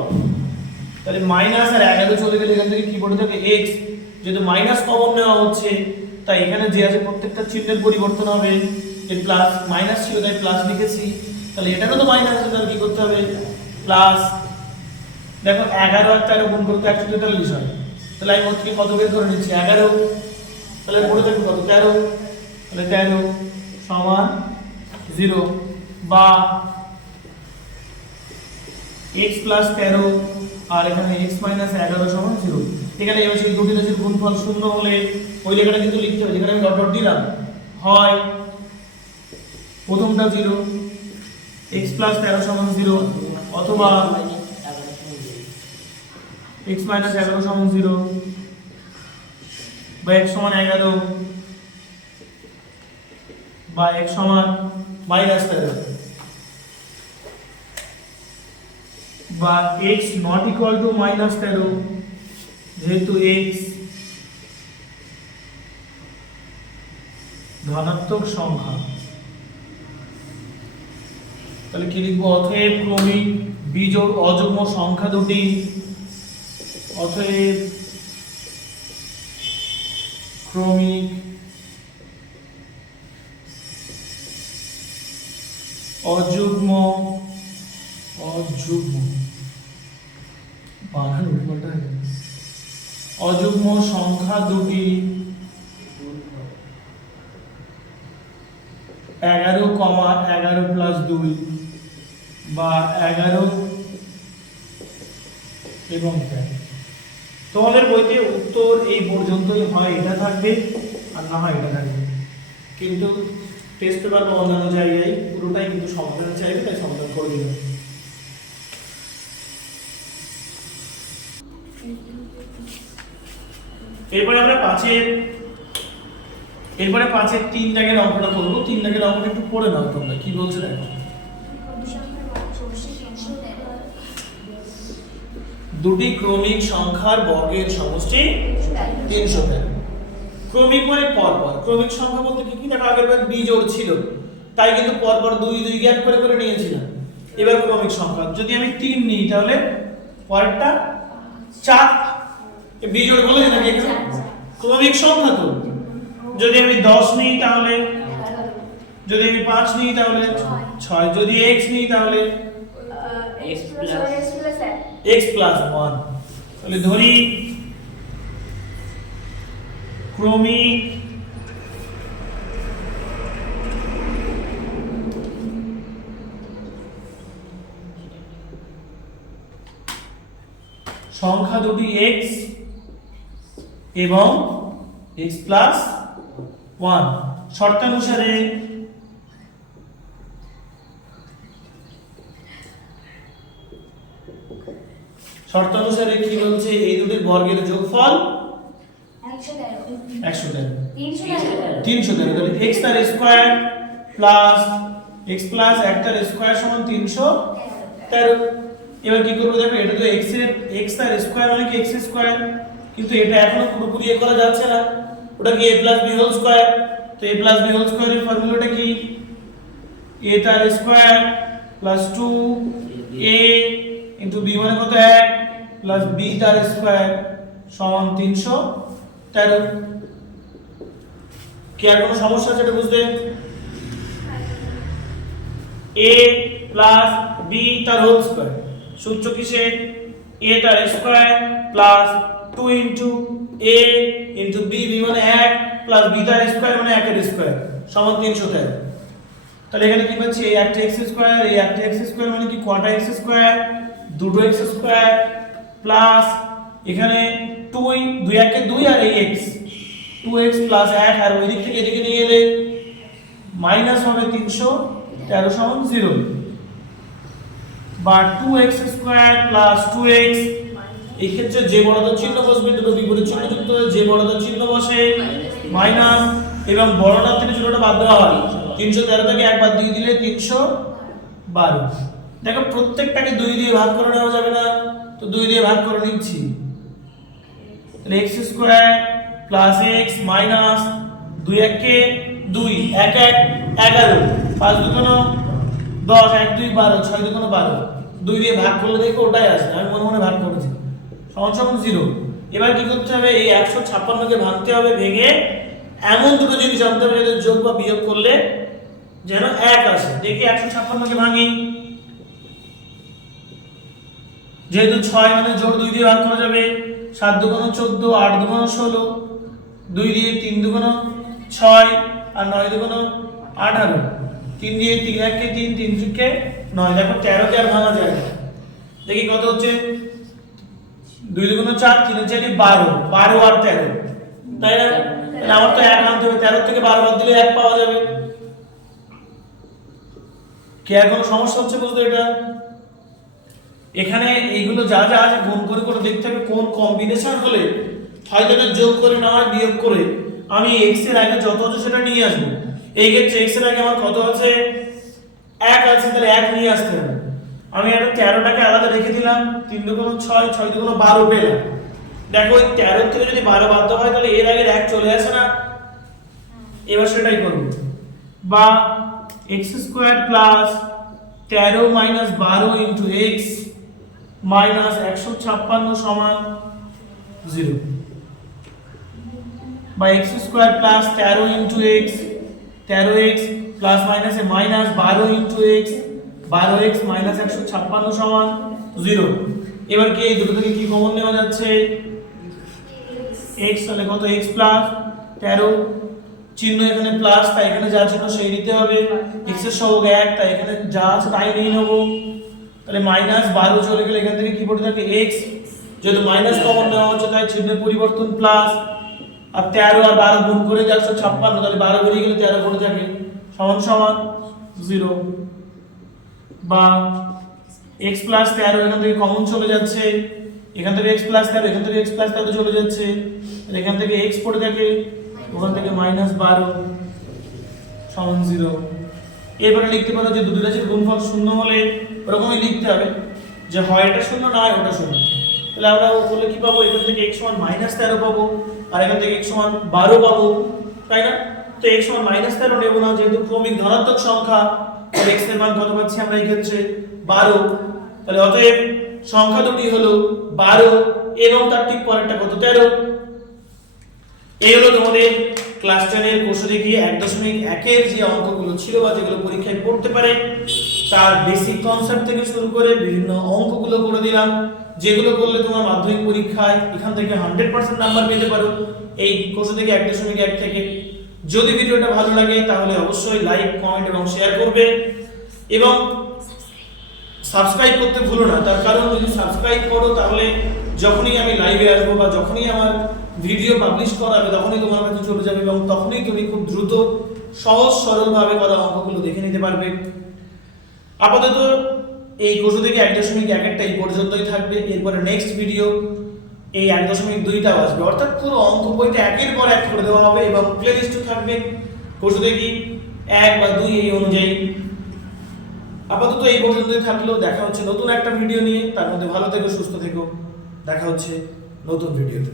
তাহলে মাইনাস আর 11 চলে গেলে এখান থেকে কি পড়ে থাকে? x। যেহেতু মাইনাস কমন নেওয়া হচ্ছে, তাই এখানে যে আছে প্রত্যেকটা চিহ্নের পরিবর্তন হবে। এর প্লাস মাইনাস ছিল তাই প্লাস লিখেছি, তাহলে এটারও তো মাইনাস আছে, তাহলে কি করতে হবে? প্লাস। দেখো 11 আর 13 গুণ করতে 143 হয়, তাহলে আমি মোট থেকে কত বের করে নিচ্ছি? 11। তাহলে পড়ে থাকবে কত? 13। তাহলে 13 সমান 0। বা x প্লাস 13 আর এখানে x মাইনাস 11 সমান 0। এখানে এবার সেই দুটি রাশির গুণফল শূন্য হলে ওই লেখাটা কিন্তু লিখতে হবে, যেখানে আমি ডট ডট দিলাম। হয় প্রথমটা 0, x প্লাস 13 সমান 0, অথবা x মাইনাস 11 সমান 0 বা x সমান 11 বা x সমান মাইনাস 13 বা x not equal to minus 13 যেহেতু x ধনাত্মক সংখ্যা, তাহলে কি লিখবো? অতএব ক্রমিক বিজোড় অযুগ্ম সংখ্যা দুটি, অতএব ক্রমিক অযুগ্ম বানান উল্টোপাল্টা হয়ে গেছে। অযুগ্ম সংখ্যা দুটি 11,11+2 বা 11 এবং 13। তোমাদের বইতে উত্তর এই পর্যন্তই, হয় এটা থাকবে আর না হয় এটা থাকবে, কিন্তু টেস্ট পেপার বা অন্যান্য জায়গায় পুরোটাই কিন্তু সমাধান চাইবে, তাই সমাধান করে দিলাম। এরপরে আমরা পাঁচের 3 দাগের অঙ্কটা করবো। 3 দাগের অঙ্কটা একটু পড়ে নাও তোমরা, কি বলছে দেখো। দুটি ক্রমিক সংখ্যার বর্গের সমষ্টি 313। ক্রমিক মানে পরপর, ক্রমিক সংখ্যা বলতে কি কি? দেখো আগেরবার বিজোড় ছিল, তাই কিন্তু পরপর 2 2 গ্যাপ করে করে নিয়েছিলাম। এবার ক্রমিক সংখ্যা যদি আমি 3 নিই তাহলে পরেরটা 4, বিজোড় বলে নাকি এখানে ক্রমিক সংখ্যা তো। যদি আমি 10 নিই তাহলে, যদি আমি 5 নিই তাহলে 6, যদি x নিই তাহলে x plus 1। তাহলে ধরি ক্রমিক সংখ্যা দুটি x এবং x plus 1 শর্তানুসারে কি বলছে? এই দুটির বর্গের যোগফল 113। 313, তাহলে x তার স্কয়ার প্লাস x প্লাস 1 তার স্কয়ার সমান 313। এবার কি করব? দেখো এটা তো x তার স্কয়ার মানে কি x স্কয়ার, কিন্তু এটা এখনো পুরোপুরি এ করা যাচ্ছে না, ওটা কি a plus b whole square. তো a প্লাস b হোল স্কয়ারের ফর্মুলাটা কি? a তার square plus 2a into b মানে কত 1 প্লাস b তার স্কয়ার সমান 313। কি আর কোনো সমস্যা আছে এটা বুঝতে? a প্লাস b তার হোল স্কয়ার সূত্র কিসে? a তার square plus 2 into a into b, b মানে 1 প্লাস b তার স্কয়ার মানে 1 এর স্কয়ার সমান 313। তাহলে এখানে কি পাচ্ছি? এই একটা x স্কয়ার, এই একটা x স্কয়ার মানে কি কয়টা x স্কয়ার? দুটো x স্কয়ার প্লাস এখানে 2 2 1 কে 2 আর এই x 2x প্লাস 1, আর ওই দিক থেকে এদিকে নিয়ে এলে মাইনাস হবে 313 সমান 0, বা 2x স্কয়ার প্লাস 2x। এই ক্ষেত্রে যে বড়দের চিহ্ন বসবে দুটো বিপরীত চিহ্ন যুক্ত হয়ে যে বড়দের চিহ্ন বসে মাইনাস, এবং বড়টার থেকে ছোটটা বাদ দেওয়া হয়। 313 থেকে 1 বাদ দিয়ে দিলে 312। দেখো প্রত্যেকটাকে 2 দিয়ে ভাগ করে নেওয়া যাবে না, তো 2 দিয়ে ভাগ করে নিচ্ছি। তাহলে x square plus x minus 2 1 কে 2 1 1 11 5 2 10 1 2 12 6 2 12, 2 দিয়ে ভাগ করলে দেখো ওটাই আসবে, আমি মনে মনে ভাগ করেছি সমান সমান 0। এবার কি করতে হবে? এই 156 কে ভাঙতে হবে, ভেঙে এমন দুটো জিনিস আনতে হবে যাদের যোগ বা বিয়োগ করলে যেন 1 আসে। দেখি 156 কে ভাঙি, যেহেতু 6 মানে জোড় 2 দিয়ে ভাগ করা যাবে, 7 2 14 8 2 16, 2 দিয়ে 3 2 6 আর 9 2 18, 3 দিয়ে 3 1 কে 3 3 3 কে 9। দেখো 13 কে আর ভাঙা যায় না। দেখি কত হচ্ছে? 2 2 4 3 4 12 12 আর 13, তাই না? তাহলে আমার তো 1 আনতে হবে, 13 থেকে 12 বাদ দিলে 1 পাওয়া যাবে। কি আর কোনো সমস্যা হচ্ছে বুঝতে? এটা এখানে এইগুলো যা যা আছে গুণ করে করে দেখতে হবে কোন কম্বিনেশন হলে হয়তো এটা যোগ করে না হয় বিয়োগ করে আমি x এর আগে যত আছে সেটা নিয়ে আসবো। এই ক্ষেত্রে x এর আগে আমার কত আছে 1 আছে, তাহলে 1 নিয়ে আসতে হবে। আমি এটা 13টাকে আলাদা রেখে দিলাম, 3 দুগুণ 6, 6 দুগুণ 12 পেলাম। দেখো এই 13 থেকে যদি 12 বাদ দেওয়া হয় তাহলে এর আগের 1 চলে আসে না, এবার সেটাই করব। বা x square plus 13 minus 12 into x minus 156 সমান 0, বা x square plus 13 into x 13x plus minus a minus 12 into x 12x minus 156 সমান 0। এবার কি এই দুটো থেকে কি কমন নেওয়া যাচ্ছে, x, তাহলে কত x প্লাস 13, চিহ্ন এখানে প্লাস তাই এখানে যা ছিল সেই নিতে হবে, x এর সহগ 1 তাই এখানে যা আছে তাই নিয়ে নেব। তাহলে মাইনাস 12 চলে গেলে এখান থেকে কি পড়ে থাকে x, যেহেতু মাইনাস কমন নেওয়া হচ্ছে তাই চিহ্নের পরিবর্তন প্লাস, আর 13 আর 12 গুণ করে 156, তাহলে 12 বেরিয়ে গেলে 13 পড়ে থাকে সমান সমান 0। বা x প্লাস 13 এখান থেকে কমন চলে যাচ্ছে, এখান থেকে x প্লাস 13 এখান থেকে x প্লাস 13 চলে যাচ্ছে, আর এখান থেকে x পড়ে থাকে, ওখান থেকে মাইনাস 12 সমান 0। এবারে লিখতে পারো যে দুটো রাশির গুণফল শূন্য হলে এরকমই লিখতে হবে যে হয় এটা শূন্য না হয় ওটা শূন্য। তাহলে আমরা বলে কি পাবো, এখান থেকে x সমান মাইনাস 13 পাবো, আর এখান থেকে x সমান 12 পাবো, তাই না? তো x সমান মাইনাস 13 নেব না, যেহেতু ক্রমিক ধনাত্মক সংখ্যা, তাহলে x এর মান কত পাচ্ছি আমরা এই ক্ষেত্রে 12। তাহলে অতএব সংখ্যা দুটি হলো 12 এবং তার ঠিক পরেরটা কত 13। এই হলো তোমাদের ক্লাস 10 এর কোর্সে দেখিয়ে 1.1 এর যে অঙ্কগুলো ছিল বা যেগুলো পরীক্ষায় পড়তে পারে তার বেসিক কনসেপ্ট থেকে শুরু করে বিভিন্ন অঙ্কগুলো করে দিলাম, যেগুলো করলে তোমার মাধ্যমিক পরীক্ষায় এখান থেকে 100% নাম্বার পেতে পারো এই কোর্সে থেকে 1.1 থেকে। যদি ভিডিওটা ভালো লাগে তাহলে অবশ্যই লাইক, কমেন্ট এবং শেয়ার করবে এবং সাবস্ক্রাইব করতে ভুলো না। তার কারণ যদি সাবস্ক্রাইব করো তাহলে যখনই আমি লাইভে আসবো বা যখনই আমার ভিডিও পাবলিশ করা হবে তখনই তোমার কাছে চলে যাবে এবং তখনই তুমি খুব দ্রুত সহজ সরলভাবে করা অঙ্কগুলো দেখে নিতে পারবে। আপাতত এই কোর্স থেকে 1.1 এই পর্যন্তই থাকবে। এরপরে নেক্সট ভিডিও এই 1.2টাও আসবে, অর্থাৎ পুরো অঙ্ক বইটা একের পর এক করে দেওয়া হবে এবং প্লেলিস্টও থাকবে কোর্স থেকে 1 বা 2 এই অনুযায়ী। আপাতত এই পর্যন্তই থাকলো, দেখা হচ্ছে নতুন একটা ভিডিও নিয়ে। তার মধ্যে ভালো থেকো, সুস্থ থেকো, দেখা হচ্ছে নতুন ভিডিওতে।